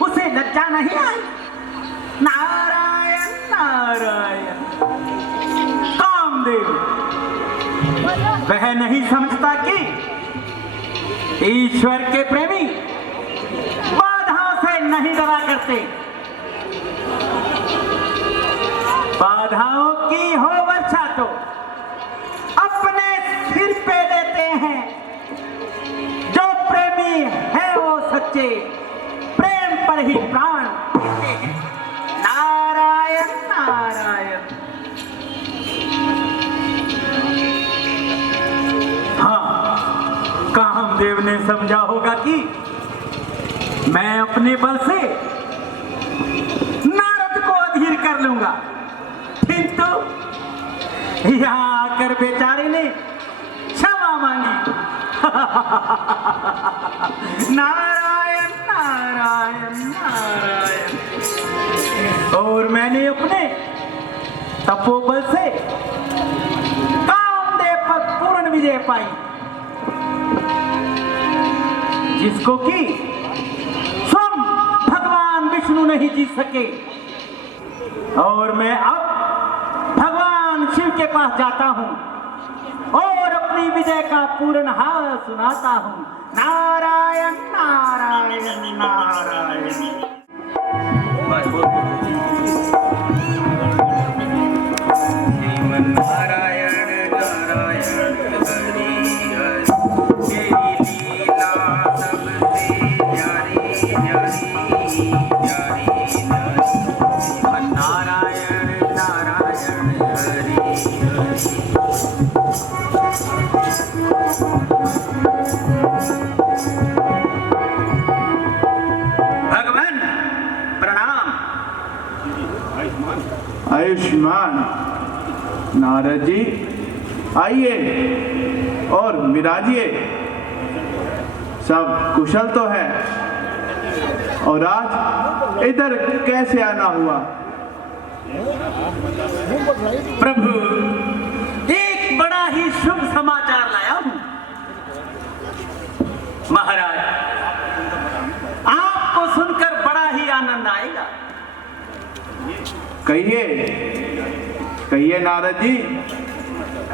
उसे लज्जा नहीं आई। नारायण नारायण। कामदेव वह नहीं समझता कि ईश्वर के प्रेमी बाधाओं से नहीं डरा करते। बाधाओं की हो वर्षा तो अपने सिर पे लेते हैं। जो प्रेमी है वो सच्चे प्रेम पर ही प्राण देते हैं। नारायण नारायण। हाँ, कामदेव ने समझा होगा कि मैं अपने बल से नारद को अधीर कर लूंगा, किंतु यहां आकर बेचारे ने क्षमा मांगी। नारायण नारायण नारायण। और मैंने अपने तपोबल से कामदेव पर पूर्ण विजय पाई, जिसको कि स्वयं भगवान विष्णु नहीं जीत सके। और मैं अब भगवान शिव के पास जाता हूं और अपनी विजय का पूर्ण हाल सुनाता हूं। नारायण नारायण नारायण। श्रीमन नारायण नारायण हरि हरि। तेरी लीला सबसे प्यारी प्यारी प्यारी प्यारी। श्रीमन नारायण नारायण हरि हरि। भगवान प्रणाम। आयुष्मान। नारद जी आइए और विराजिए। सब कुशल तो है? और आज इधर कैसे आना हुआ? प्रभु, एक बड़ा ही शुभ समाचार लाया हूं। महाराज, आपको सुनकर बड़ा ही आनंद आएगा। कहिए कहिए नारद जी,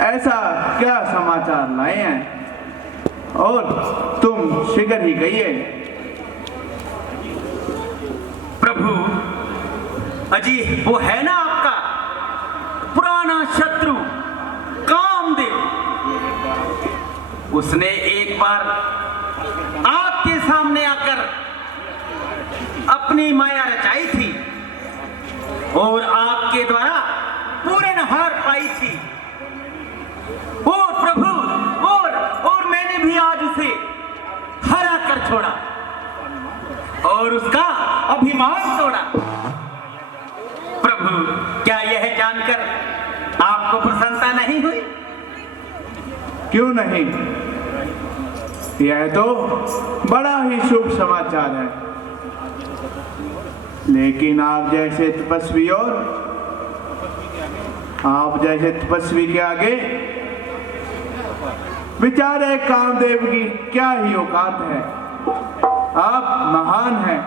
ऐसा क्या समाचार लाए हैं? और तुम शीघ्र ही कहिए। प्रभु, अजी वो है ना आपका पुराना शत्रु कामदेव, उसने एक बार आपके सामने आकर अपनी माया रचाई थी और आपके द्वारा पूर्ण हार पाई थी। और प्रभु, और मैंने भी आज उसे छोड़ा और उसका अभिमान तोड़ा। प्रभु, क्या यह जानकर आपको प्रसन्नता नहीं हुई? क्यों नहीं, यह तो बड़ा ही शुभ समाचार है। लेकिन आप जैसे तपस्वी के आगे बेचारे कामदेव की क्या ही औकात है। आप महान हैं।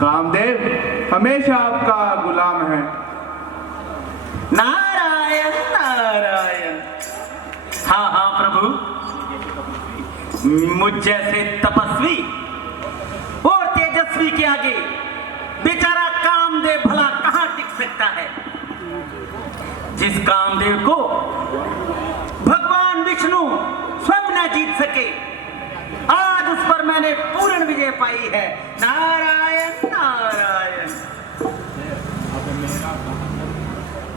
कामदेव हमेशा आपका गुलाम है। नारायण नारायण। हाँ हाँ प्रभु, मुझ जैसे तपस्वी और तेजस्वी के आगे बेचारा कामदेव भला कहां टिक सकता है। जिस कामदेव को भगवान विष्णु स्वयं न जीत सके, आज उस पर मैंने पूर्ण विजय पाई है। नारायण नारायण।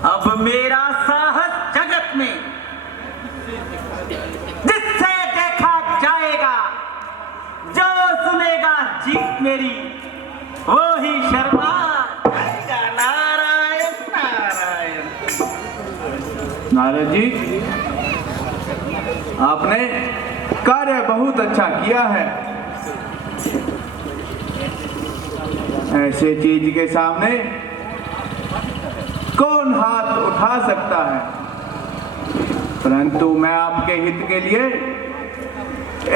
अब मेरा साहस जगत में जिससे देखा जाएगा, जो सुनेगा जीत मेरी, वो ही शर्मा जाएगा। नारायण नारायण। नारद जी, आपने कार्य बहुत अच्छा किया है। ऐसे चीज के सामने कौन हाथ उठा सकता है? परंतु मैं आपके हित के लिए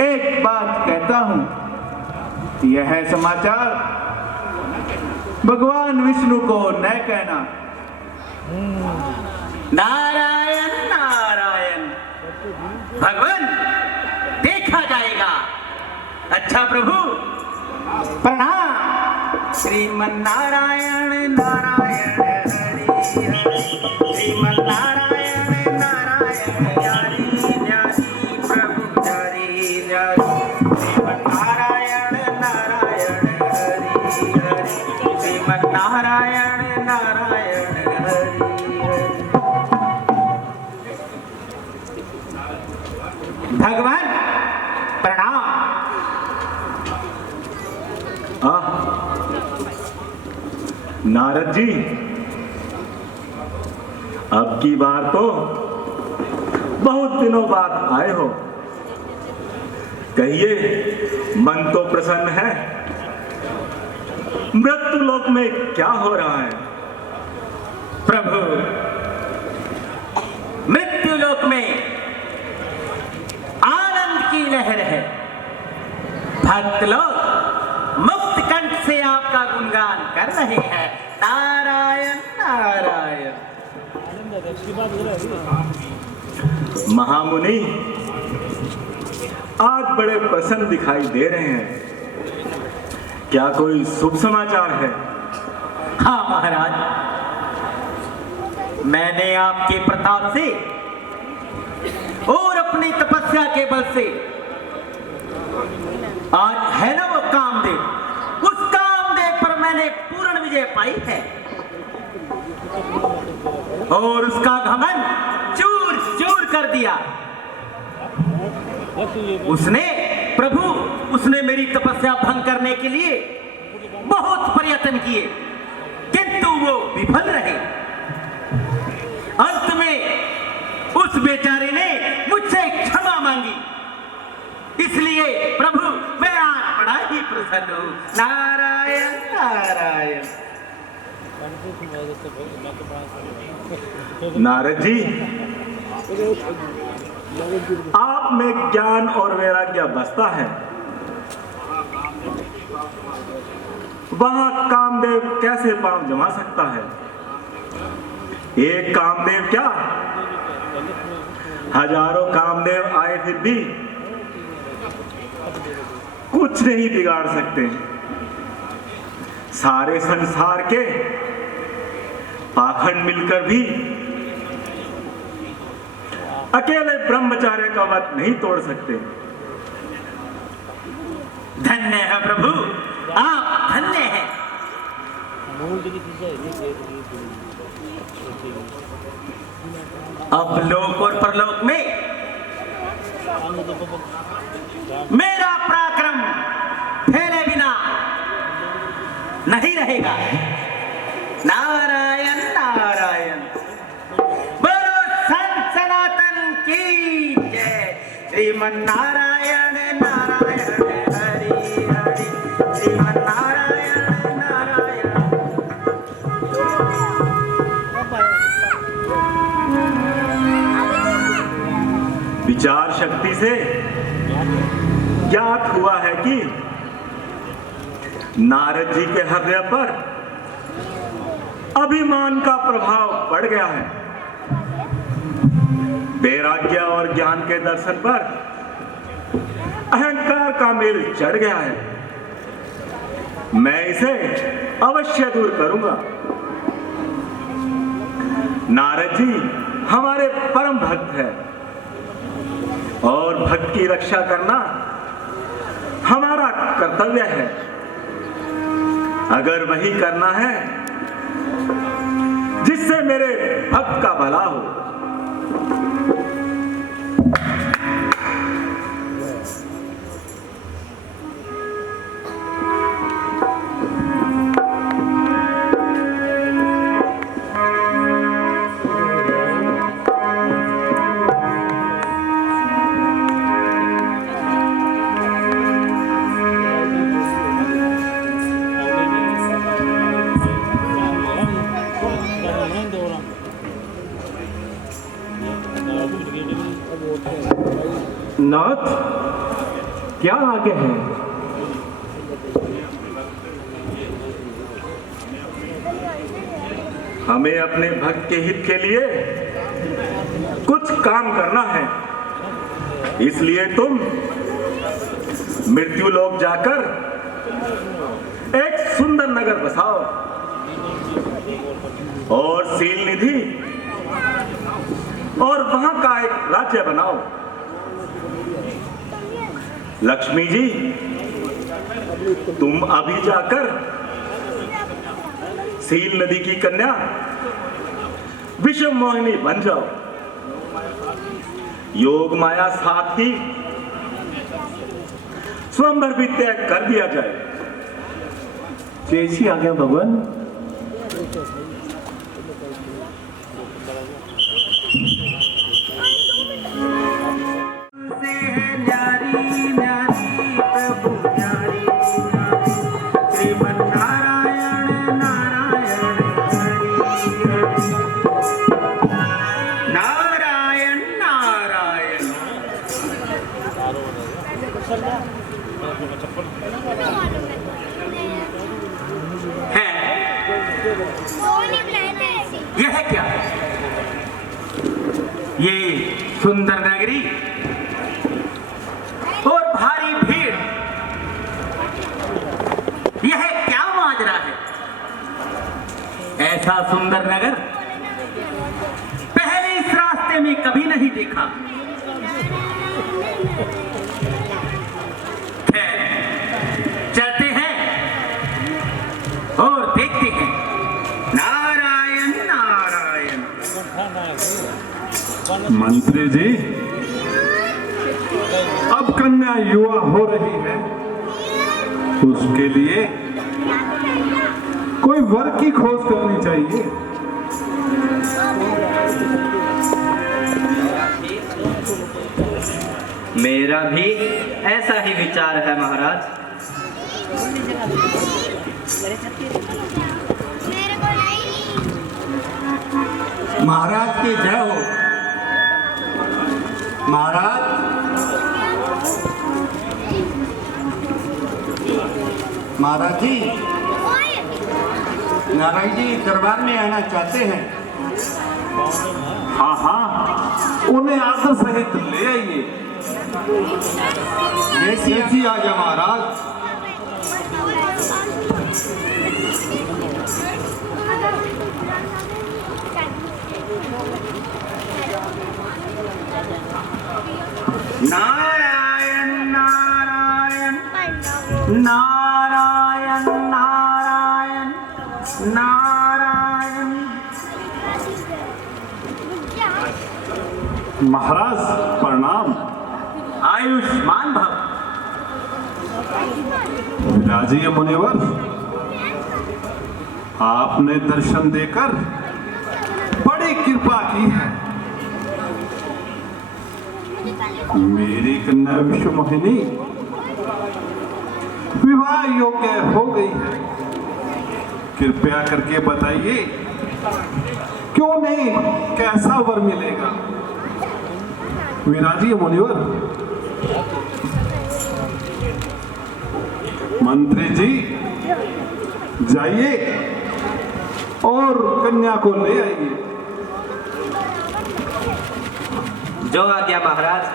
एक बात कहता हूं। यह समाचार भगवान विष्णु को न कहना। नारायण नारायण। भगवान, देखा जाएगा। अच्छा प्रभु, प्रणाम। श्रीमन नारायण नारायण हरि हरि, श्रीमन नारायण नारायण हरि हरि, प्रभु हरि हरि, श्रीमन नारायण नारायण हरि हरि, श्रीमन नारायण नारायण हरि हरि। भगवान प्रणाम। नारद जी, अब की बार तो बहुत दिनों बाद आए हो। कहिए, मन तो प्रसन्न है। मृत्यु लोक में क्या हो रहा है? प्रभु, मृत्यु लोक में आनंद की लहर है। भक्त लोग मुक्त कंठ से आपका गुणगान कर रहे हैं। नारायण नारायण। महामुनि आज बड़े प्रसन्न दिखाई दे रहे हैं। क्या कोई शुभ समाचार है? हाँ महाराज, मैंने आपके प्रताप से और अपनी तपस्या के बल से आज है ना वो कामदेव, उस कामदेव पर मैंने पूर्ण विजय पाई है और उसका घमंड चूर चूर कर दिया। उसने मेरी तपस्या भंग करने के लिए बहुत प्रयत्न किए, किंतु वो विफल रहे। अंत में उस बेचारे ने मुझसे क्षमा मांगी। इसलिए प्रभु, मैं आज बड़ा ही प्रसन्न हूं। नारायण नारायण। नारद जी, आप में ज्ञान और वैराग्य बसता है, वहां कामदेव कैसे पांव जमा सकता है? एक कामदेव क्या, हजारों कामदेव आए फिर भी कुछ नहीं बिगाड़ सकते। सारे संसार के पाखंड मिलकर भी अकेले ब्रह्मचार्य का व्रत नहीं तोड़ सकते। धन्य है प्रभु, आप धन्य हैं। अब लोक और परलोक में मेरा पराक्रम फैले बिना नहीं रहेगा। नारायण नारायण, बोलो संत सनातन की जय। श्रीमन नारायण नारायण हरि हरि, श्रीमन नारायण नारायण। विचार शक्ति से ज्ञात हुआ है कि नारद जी के हृदय पर अभिमान का प्रभाव बढ़ गया है। वैराग्य और ज्ञान के दर्शन पर अहंकार का मेल चढ़ गया है। मैं इसे अवश्य दूर करूंगा। नारद जी हमारे परम भक्त हैं और भक्त की रक्षा करना हमारा कर्तव्य है। अगर वही करना है जिससे मेरे भक्त का भला हो। नाथ, क्या आगे है? हमें अपने भक्त के हित के लिए कुछ काम करना है। इसलिए तुम मृत्यु लोक जाकर एक सुंदर नगर बसाओ और सील निधि और वहां का एक राज्य बनाओ। लक्ष्मी जी, तुम अभी जाकर सील नदी की कन्या विश्व मोहिनी बन जाओ। योग माया साथ ही स्वयंवर भी तय कर दिया जाए। जैसी आज्ञा भगवान। यह क्या? ये सुंदर नगरी और भारी भीड़, यह क्या माजरा है? ऐसा सुंदर नगर पहले इस रास्ते में कभी नहीं देखा। चलते हैं और देखते हैं। नारायण नारायण। मंत्री जी, अब कन्या युवा हो रही है, उसके लिए कोई वर की खोज करनी चाहिए। मेरा भी ऐसा ही विचार है महाराज। महाराज की जय हो। महाराज, महाराज जी, नारायण जी दरबार में आना चाहते हैं। हाँ हाँ, उन्हें आदर सहित ले आइए। जैसी आज्ञा महाराज। नारायण नारायण नारायण नारायण नारायण। महाराज प्रणाम। आयुष्मान भव। राजीय मुनिवर, आपने दर्शन देकर बड़ी कृपा की है। मेरी कन्या विश्व मोहिनी विवाह योग्य हो गई है। कृपया करके बताइए क्यों नहीं, कैसा वर मिलेगा? विराजीय मुनिवर, मंत्री जी जाइए और कन्या को ले आइए। जो आज्ञा महाराज।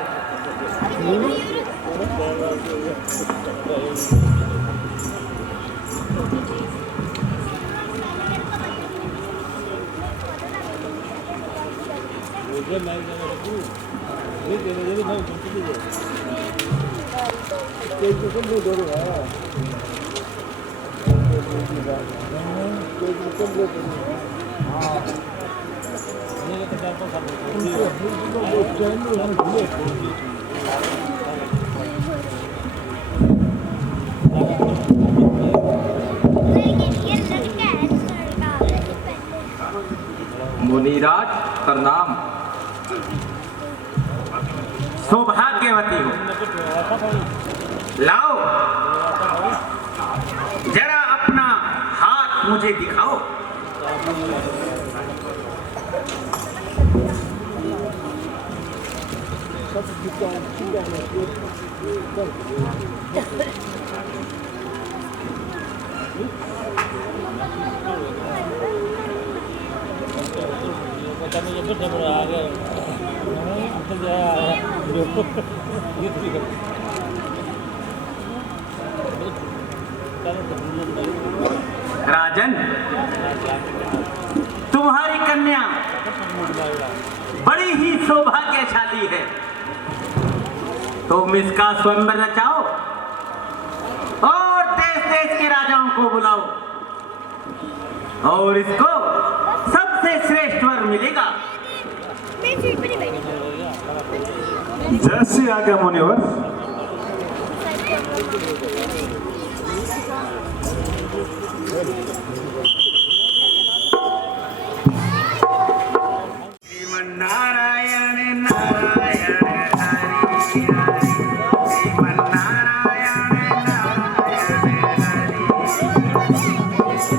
मुनिराज प्रणाम। सौभाग्यवती हो। लाओ जरा अपना हाथ मुझे दिखाओ। राजन, तुम्हारी कन्या बड़ी ही सौभाग्यशाली है। तुम इसका स्वयंवर रचाओ और देश देश के राजाओं को बुलाओ और इसको सबसे श्रेष्ठ वर मिलेगा। जैसी आज्ञा मुनिवर। नारायण नारायण हरि हरि, श्रीमन नारायण नारायण हरि।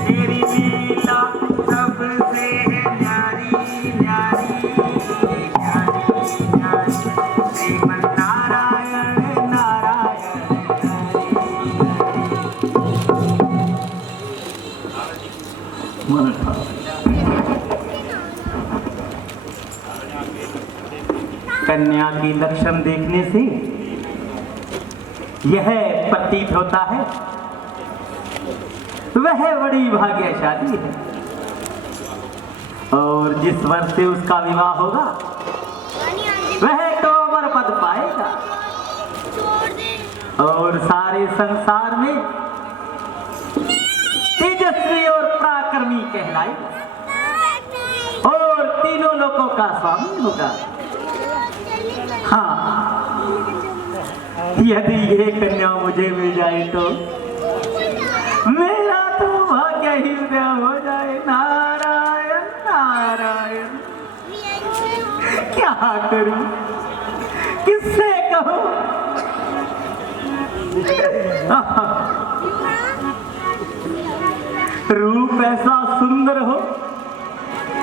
तेरी लीला सबसे न्यारी न्यारी न्यारी न्यारी, श्रीमन नारायण नारायण हरि। कन्या की लक्षण देखने से यह प्रतीत होता है वह बड़ी भाग्यशाली है और जिस वर्ष से उसका विवाह होगा वह तो वर पद पाएगा और सारे संसार में तेजस्वी और पराक्रमी कहलाएगा और तीनों लोगों का स्वामी होगा। हाँ, यदि ये कन्या मुझे मिल जाए तो मेरा तो भाग्य ही उदय हो जाए। नारायण नारायण, क्या करूं, किससे कहूं? रूप ऐसा सुंदर हो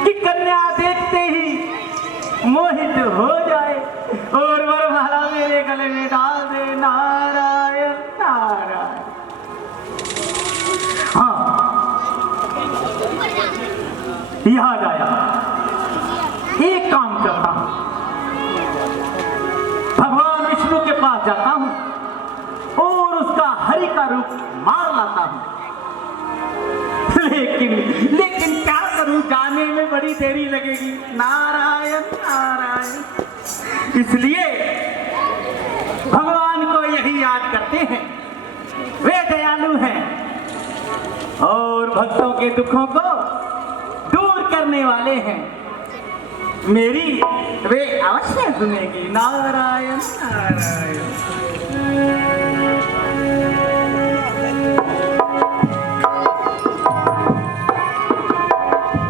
कि कन्या देखते ही मोहित हो जाए और वरमाला मेरे गले में डाल दे। नारायण नारायण। हाँ, याद आया, एक काम करता हूं, भगवान विष्णु के पास जाता हूं और उसका हरि का रूप मार लाता हूं। लेकिन क्या करूं, जाने में बड़ी देरी लगेगी। नारायण नारायण। इसलिए भगवान को यही याद करते हैं, वे दयालु हैं और भक्तों के दुखों को दूर करने वाले हैं। मेरी वे अवश्य सुनेगी। नारायण नारायण।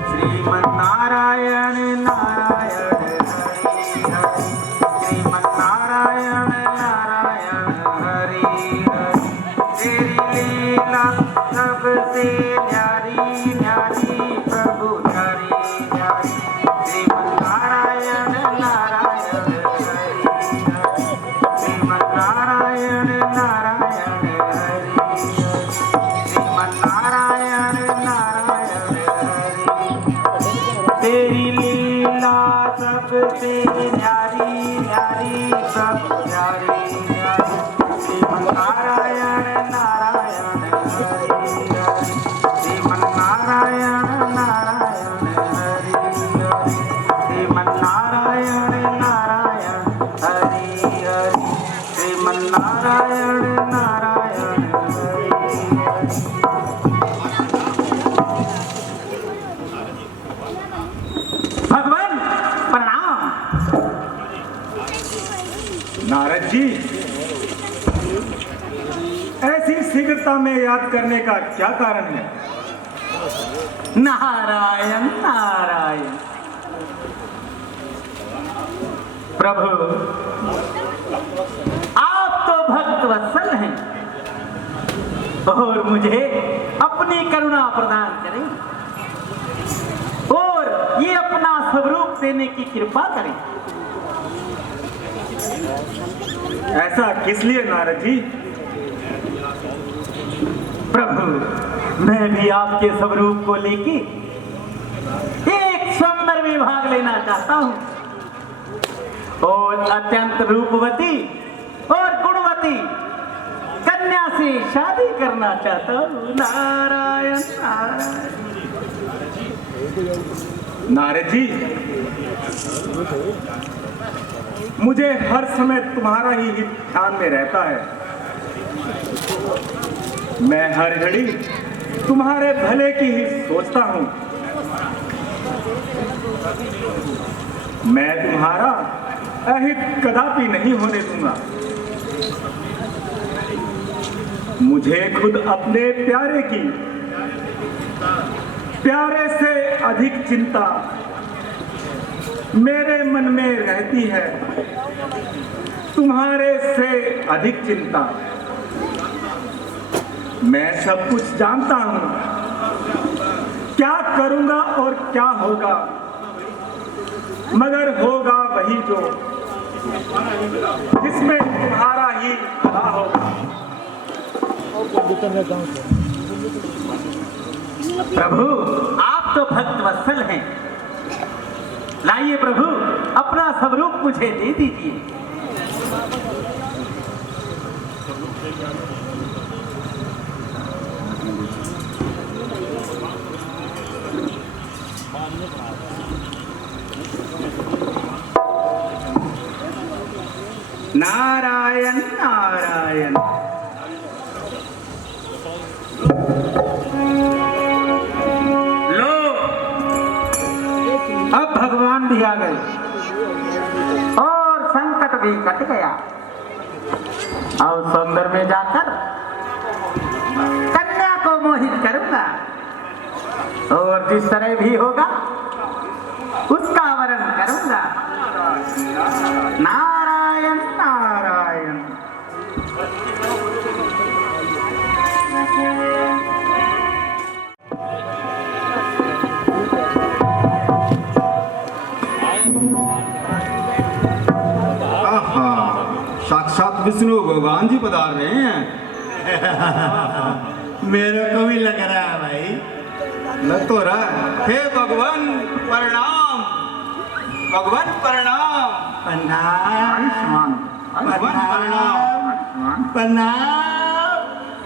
श्रीमन्नारायण नारायण हरि हरि। श्रीमन्नारायण नारायण हरि हरि। तेरी लीला सबसे न्यारी न्यारी प्रभु न्यारी न्यारी। श्रीमन्नारायण नारायण हरि हरि। श्रीमन्नारायण नारायण हरि हरि। श्रीमन्नारायण नारायण हरि। तेरी लीला सबसे न्यारी न्यारी प्रभु न्यारी न्यारी। श्रीमन्नारायण नारायण हरि हरि। श्रीमन्नारायण नारायण हरि हरि। श्रीमन्नारायण नारायण हरि हरि। श्रीमन्नारायण नारायण हरि हरि। भगवान प्रणाम। नारद जी, ऐसी शीघ्रता में याद करने का क्या कारण है? नारायण नारायण। प्रभु, आप तो भक्त वत्सल हैं और मुझे अपनी करुणा प्रदान करें और ये अपना स्वरूप देने की कृपा करें। ऐसा किस लिए नारद जी? प्रभु, मैं भी आपके स्वरूप को लेके एक सुंदर विवाह लेना चाहता हूँ और अत्यंत रूपवती और गुणवती कन्या से शादी करना चाहता हूँ। नारायण नारायण। नारद जी, मुझे हर समय तुम्हारा ही हित ध्यान में रहता है। मैं हर घड़ी तुम्हारे भले की ही सोचता हूँ। मैं तुम्हारा अहित कदापि नहीं होने दूंगा। मुझे खुद अपने प्यारे की प्यारे से अधिक चिंता मेरे मन में रहती है, तुम्हारे से अधिक चिंता। मैं सब कुछ जानता हूं, क्या करूंगा और क्या होगा, मगर होगा वही जो जिसमें तुम्हारा ही भला होगा। प्रभु, आप तो भक्त वत्सल हैं। लाइए प्रभु, अपना स्वरूप मुझे दे दीजिए। नारायण नारायण। लो, अब भगवान भी आ गए और संकट भी कट गया। और सौंदर्य में जाकर कन्या को मोहित करूंगा और जिस तरह भी होगा उसका वरण करूंगा। नारायण नारायण। आहा, साक्षात विष्णु भगवान जी पधार रहे हैं। मेरे को भी लग रहा है भाई। लग तो रहा है। हे भगवान प्रणाम, भगवान प्रणाम। प्रणाम भगवान प्रणाम। प्रणाम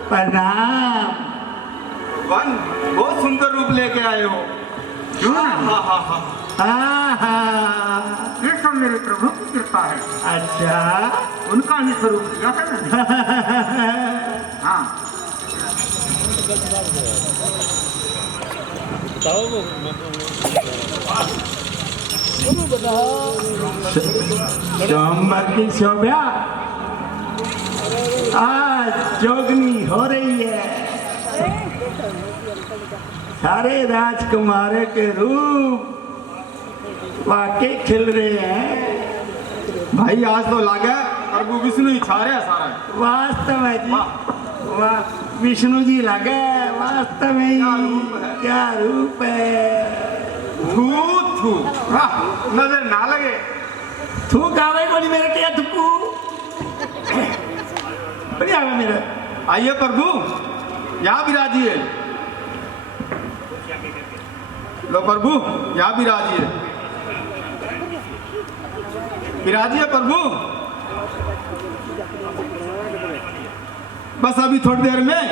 प्रणाम। भगवान बहुत सुंदर रूप लेके आए हो। क्यों? ये सब मेरे प्रभु की कृपा है। अच्छा, उनका ही स्वरूप दिया है मैंने। हाँ, चौंबर की शोभा आज जोगनी हो रही है। सारे राजकुमारों के रूप वाकई खिल रहे हैं। भाई आज तो लागे प्रभु विष्णु ही छा रहे हैं सारा। वास्तव में जी, वाह विष्णु जी लगे वास्तव में ही। क्या रूप है। थू थू नजर ना लगे। थू कावे को नहीं मेरे क्या थुकू बढ़िया है मेरा। आइए प्रभु यहाँ विराजिए। लो प्रभु यहाँ विराजिए। विराजिए प्रभु। बस अभी थोड़ी देर में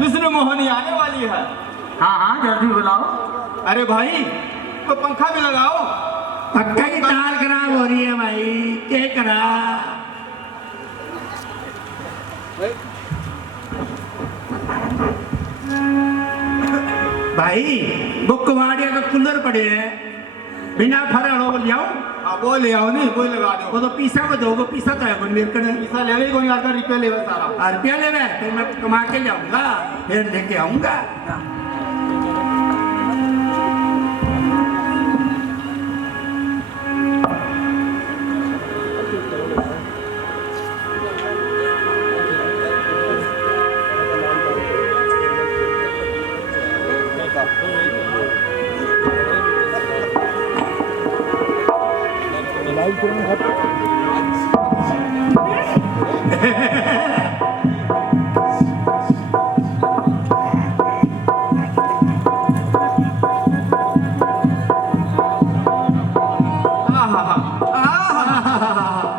विष्णु मोहनी आने वाली है। हाँ हाँ जल्दी बुलाओ। अरे भाई तो पंखा भी लगाओ। पक्का की तार खराब हो रही है भाई। क्या करा भाई बुकवाड़िया का कूलर पड़े हैं बिना फरल हो जाओ। हाँ वो ले आओ नहीं वो लगा दो। वो तो पीसा को दो पीसा तो है कोई मेरे को पैसा लेवे कोई आकर रुपया लेवे सारा। रुपया लेवे तो मैं कमा के जाऊंगा फिर लेके आऊंगा।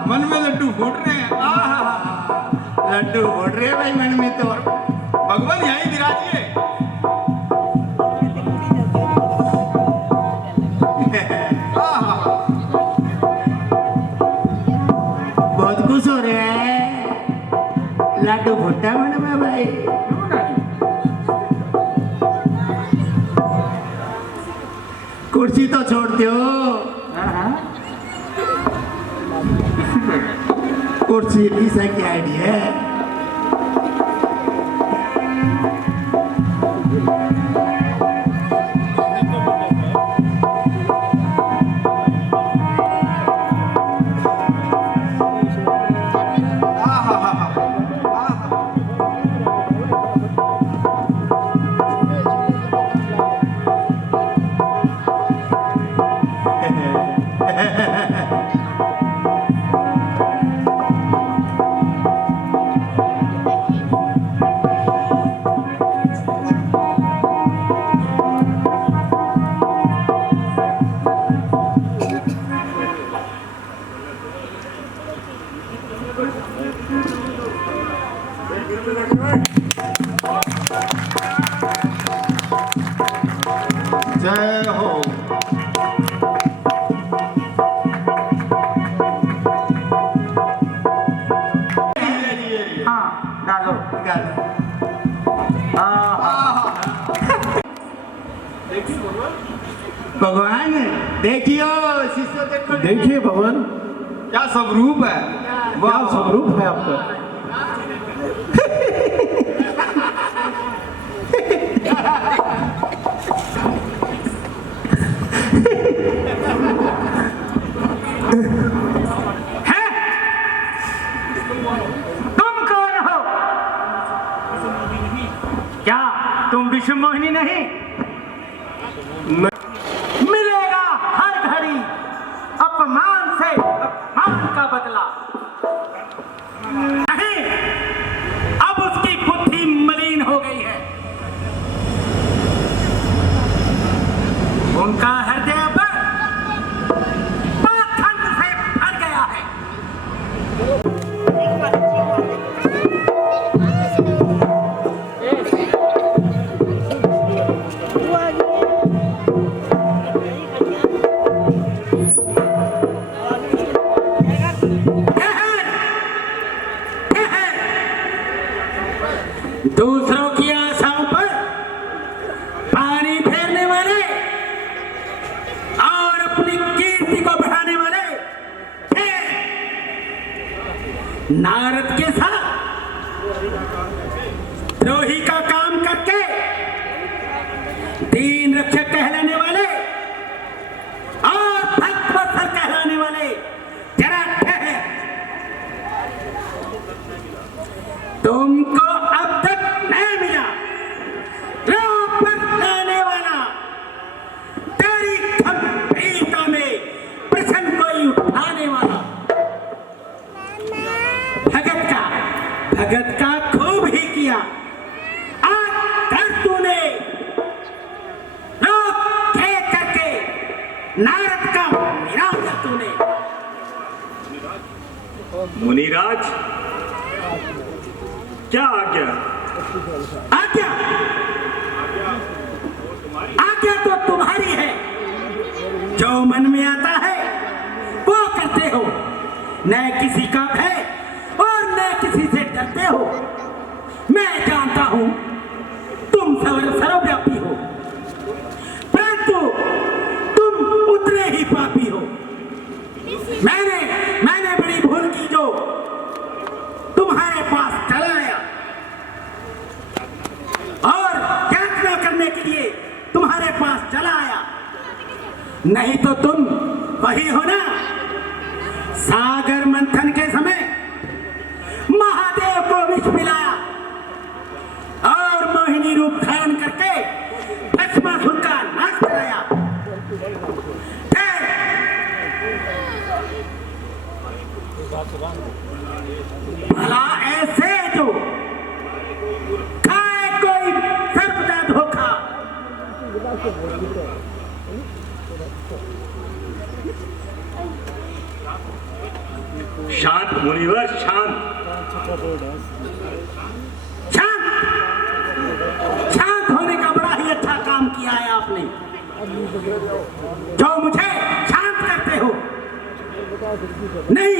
मन में लड्डू फूट रहे हैं। लड्डू फूट रहे भाई मन में तो। भगवान यहीं विराजिए। बहुत खुश हो रहे हैं। लड्डू फूटा मन में भाई। कुर्सी तो छोड़ दो। कुर्सी पीछे की आइडिया है। जय हो। हाँ डालो डालो। भगवान देखियो शिष्य देखो। देखिए भवन क्या स्वरूप है। क्या स्वरूप है आपका। तुम कौन हो। क्या तुम विष्णु मोहिनी नहीं। मिलेगा हर घड़ी अपमान से अपमान का बदला। नहीं अब उसकी बुद्धि मलिन हो गई है। उनका हृदय पर पाखंड से भर गया है। दूसरों की आशाओं पर पानी फेरने वाले और अपनी कीर्ति नारद के साथ द्रोही का काम करके दीन रक्षक कहलाने वाले और भक्त वत्सल कहलाने वाले जरा ठहर। तुमको अब तक नहीं मिला रूप लाने वाला, तेरी गंभीरता में प्रश्न कोई उठाने वाला। भगत का खूब ही किया, आज तक तूने रोक करके नारद का निरादर तूने। मुनिराज, क्या आज्ञा? आज्ञा आज्ञा तो तुम्हारी है, जो मन में आता है वो करते हो, न किसी का भय और न किसी से डरते हो। मैं जानता हूं तुम सर्वव्यापी हो, परंतु तुम उतने ही पापी हो। मैंने बड़ी भूल की जो तुम्हारे पास चला आया और याचना करने के लिए तुम्हारे पास चला आया। नहीं तो तुम वही हो ना, सागर मंथन के समय महादेव को विष पिलाया और मोहिनी रूप धारण करके भस्मासुर का नाश कराया। भला ऐसे जो खाए कोई सर्वदा धोखा, शांत मुनिवर, शांत शांत होने का बड़ा ही अच्छा काम किया है आपने, जो मुझे शांत करते हो। नहीं,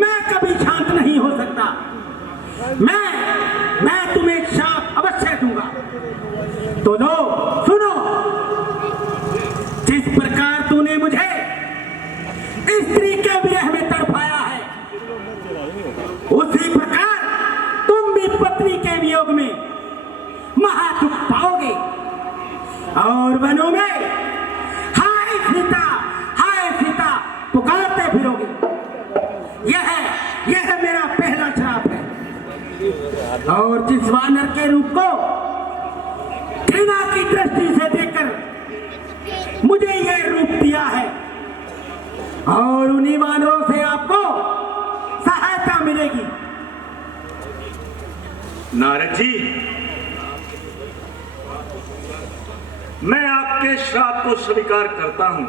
मैं कभी शांत नहीं हो सकता। मैं तुम्हें शाप अवश्य दूंगा। तो लो सुनो, जिस प्रकार तूने मुझे स्त्री के विरह में तड़पाया है, उसी प्रकार तुम भी पत्नी के वियोग में महादुख पाओगे और वनों में हाय सीता पुकारते फिरोगे। यह मेरा पहला श्राप है। और जिस वानर के रूप को घृणा की दृष्टि से देखकर मुझे यह रूप दिया है, और उन्हीं वानरों से आपको सहायता मिलेगी। नारद जी, मैं आपके श्राप को स्वीकार करता हूं।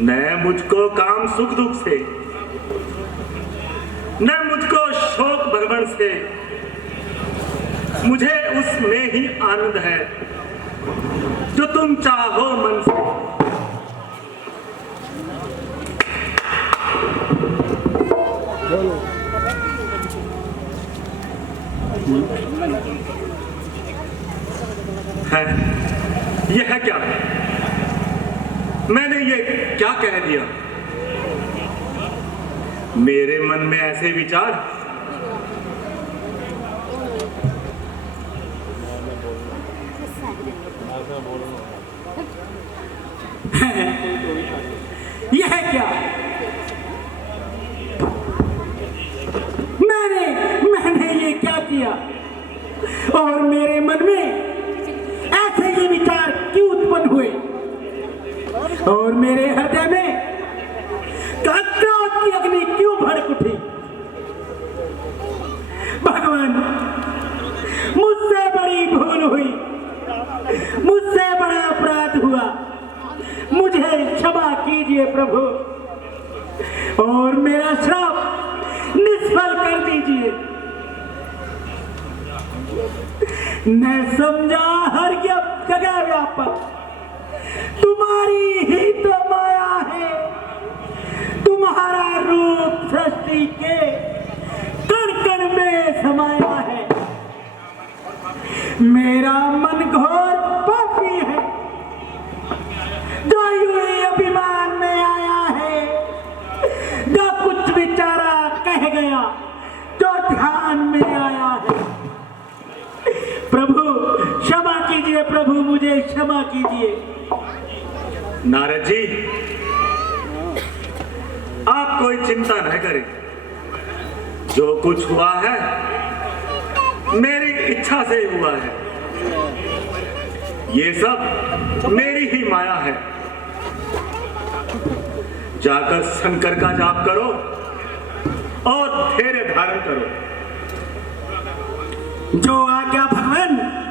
न मुझको काम सुख दुख से, न मुझको शोक भ्रमण से, मुझे उसमें ही आनंद है जो तुम चाहो मन से। है यह क्या? मैंने ये क्या कह दिया? मेरे मन में ऐसे विचार यह क्या? मैंने ये क्या किया? और मेरे मन में ऐसे ही विचार क्यों उत्पन्न हुए? और मेरे हृदय में क्रोध की अग्नि क्यों भड़क उठी? भगवान, मुझसे बड़ी भूल हुई, मुझसे बड़ा अपराध हुआ, मुझे क्षमा कीजिए प्रभु, और मेरा श्राप निष्फल कर दीजिए। मैं समझा हर जगह व्यापक तुम्हारी ही तो माया है, तुम्हारा रूप सृष्टि के कण कण में समाया है। मेरा मन घोर पापी है, जो यूं ही कीजिए प्रभु, मुझे क्षमा कीजिए। नारद जी, आप कोई चिंता न करें। जो कुछ हुआ है मेरी इच्छा से हुआ है। ये सब मेरी ही माया है। जाकर शंकर का जाप करो और धैर्य धारण करो। जो आज्ञा भगवान।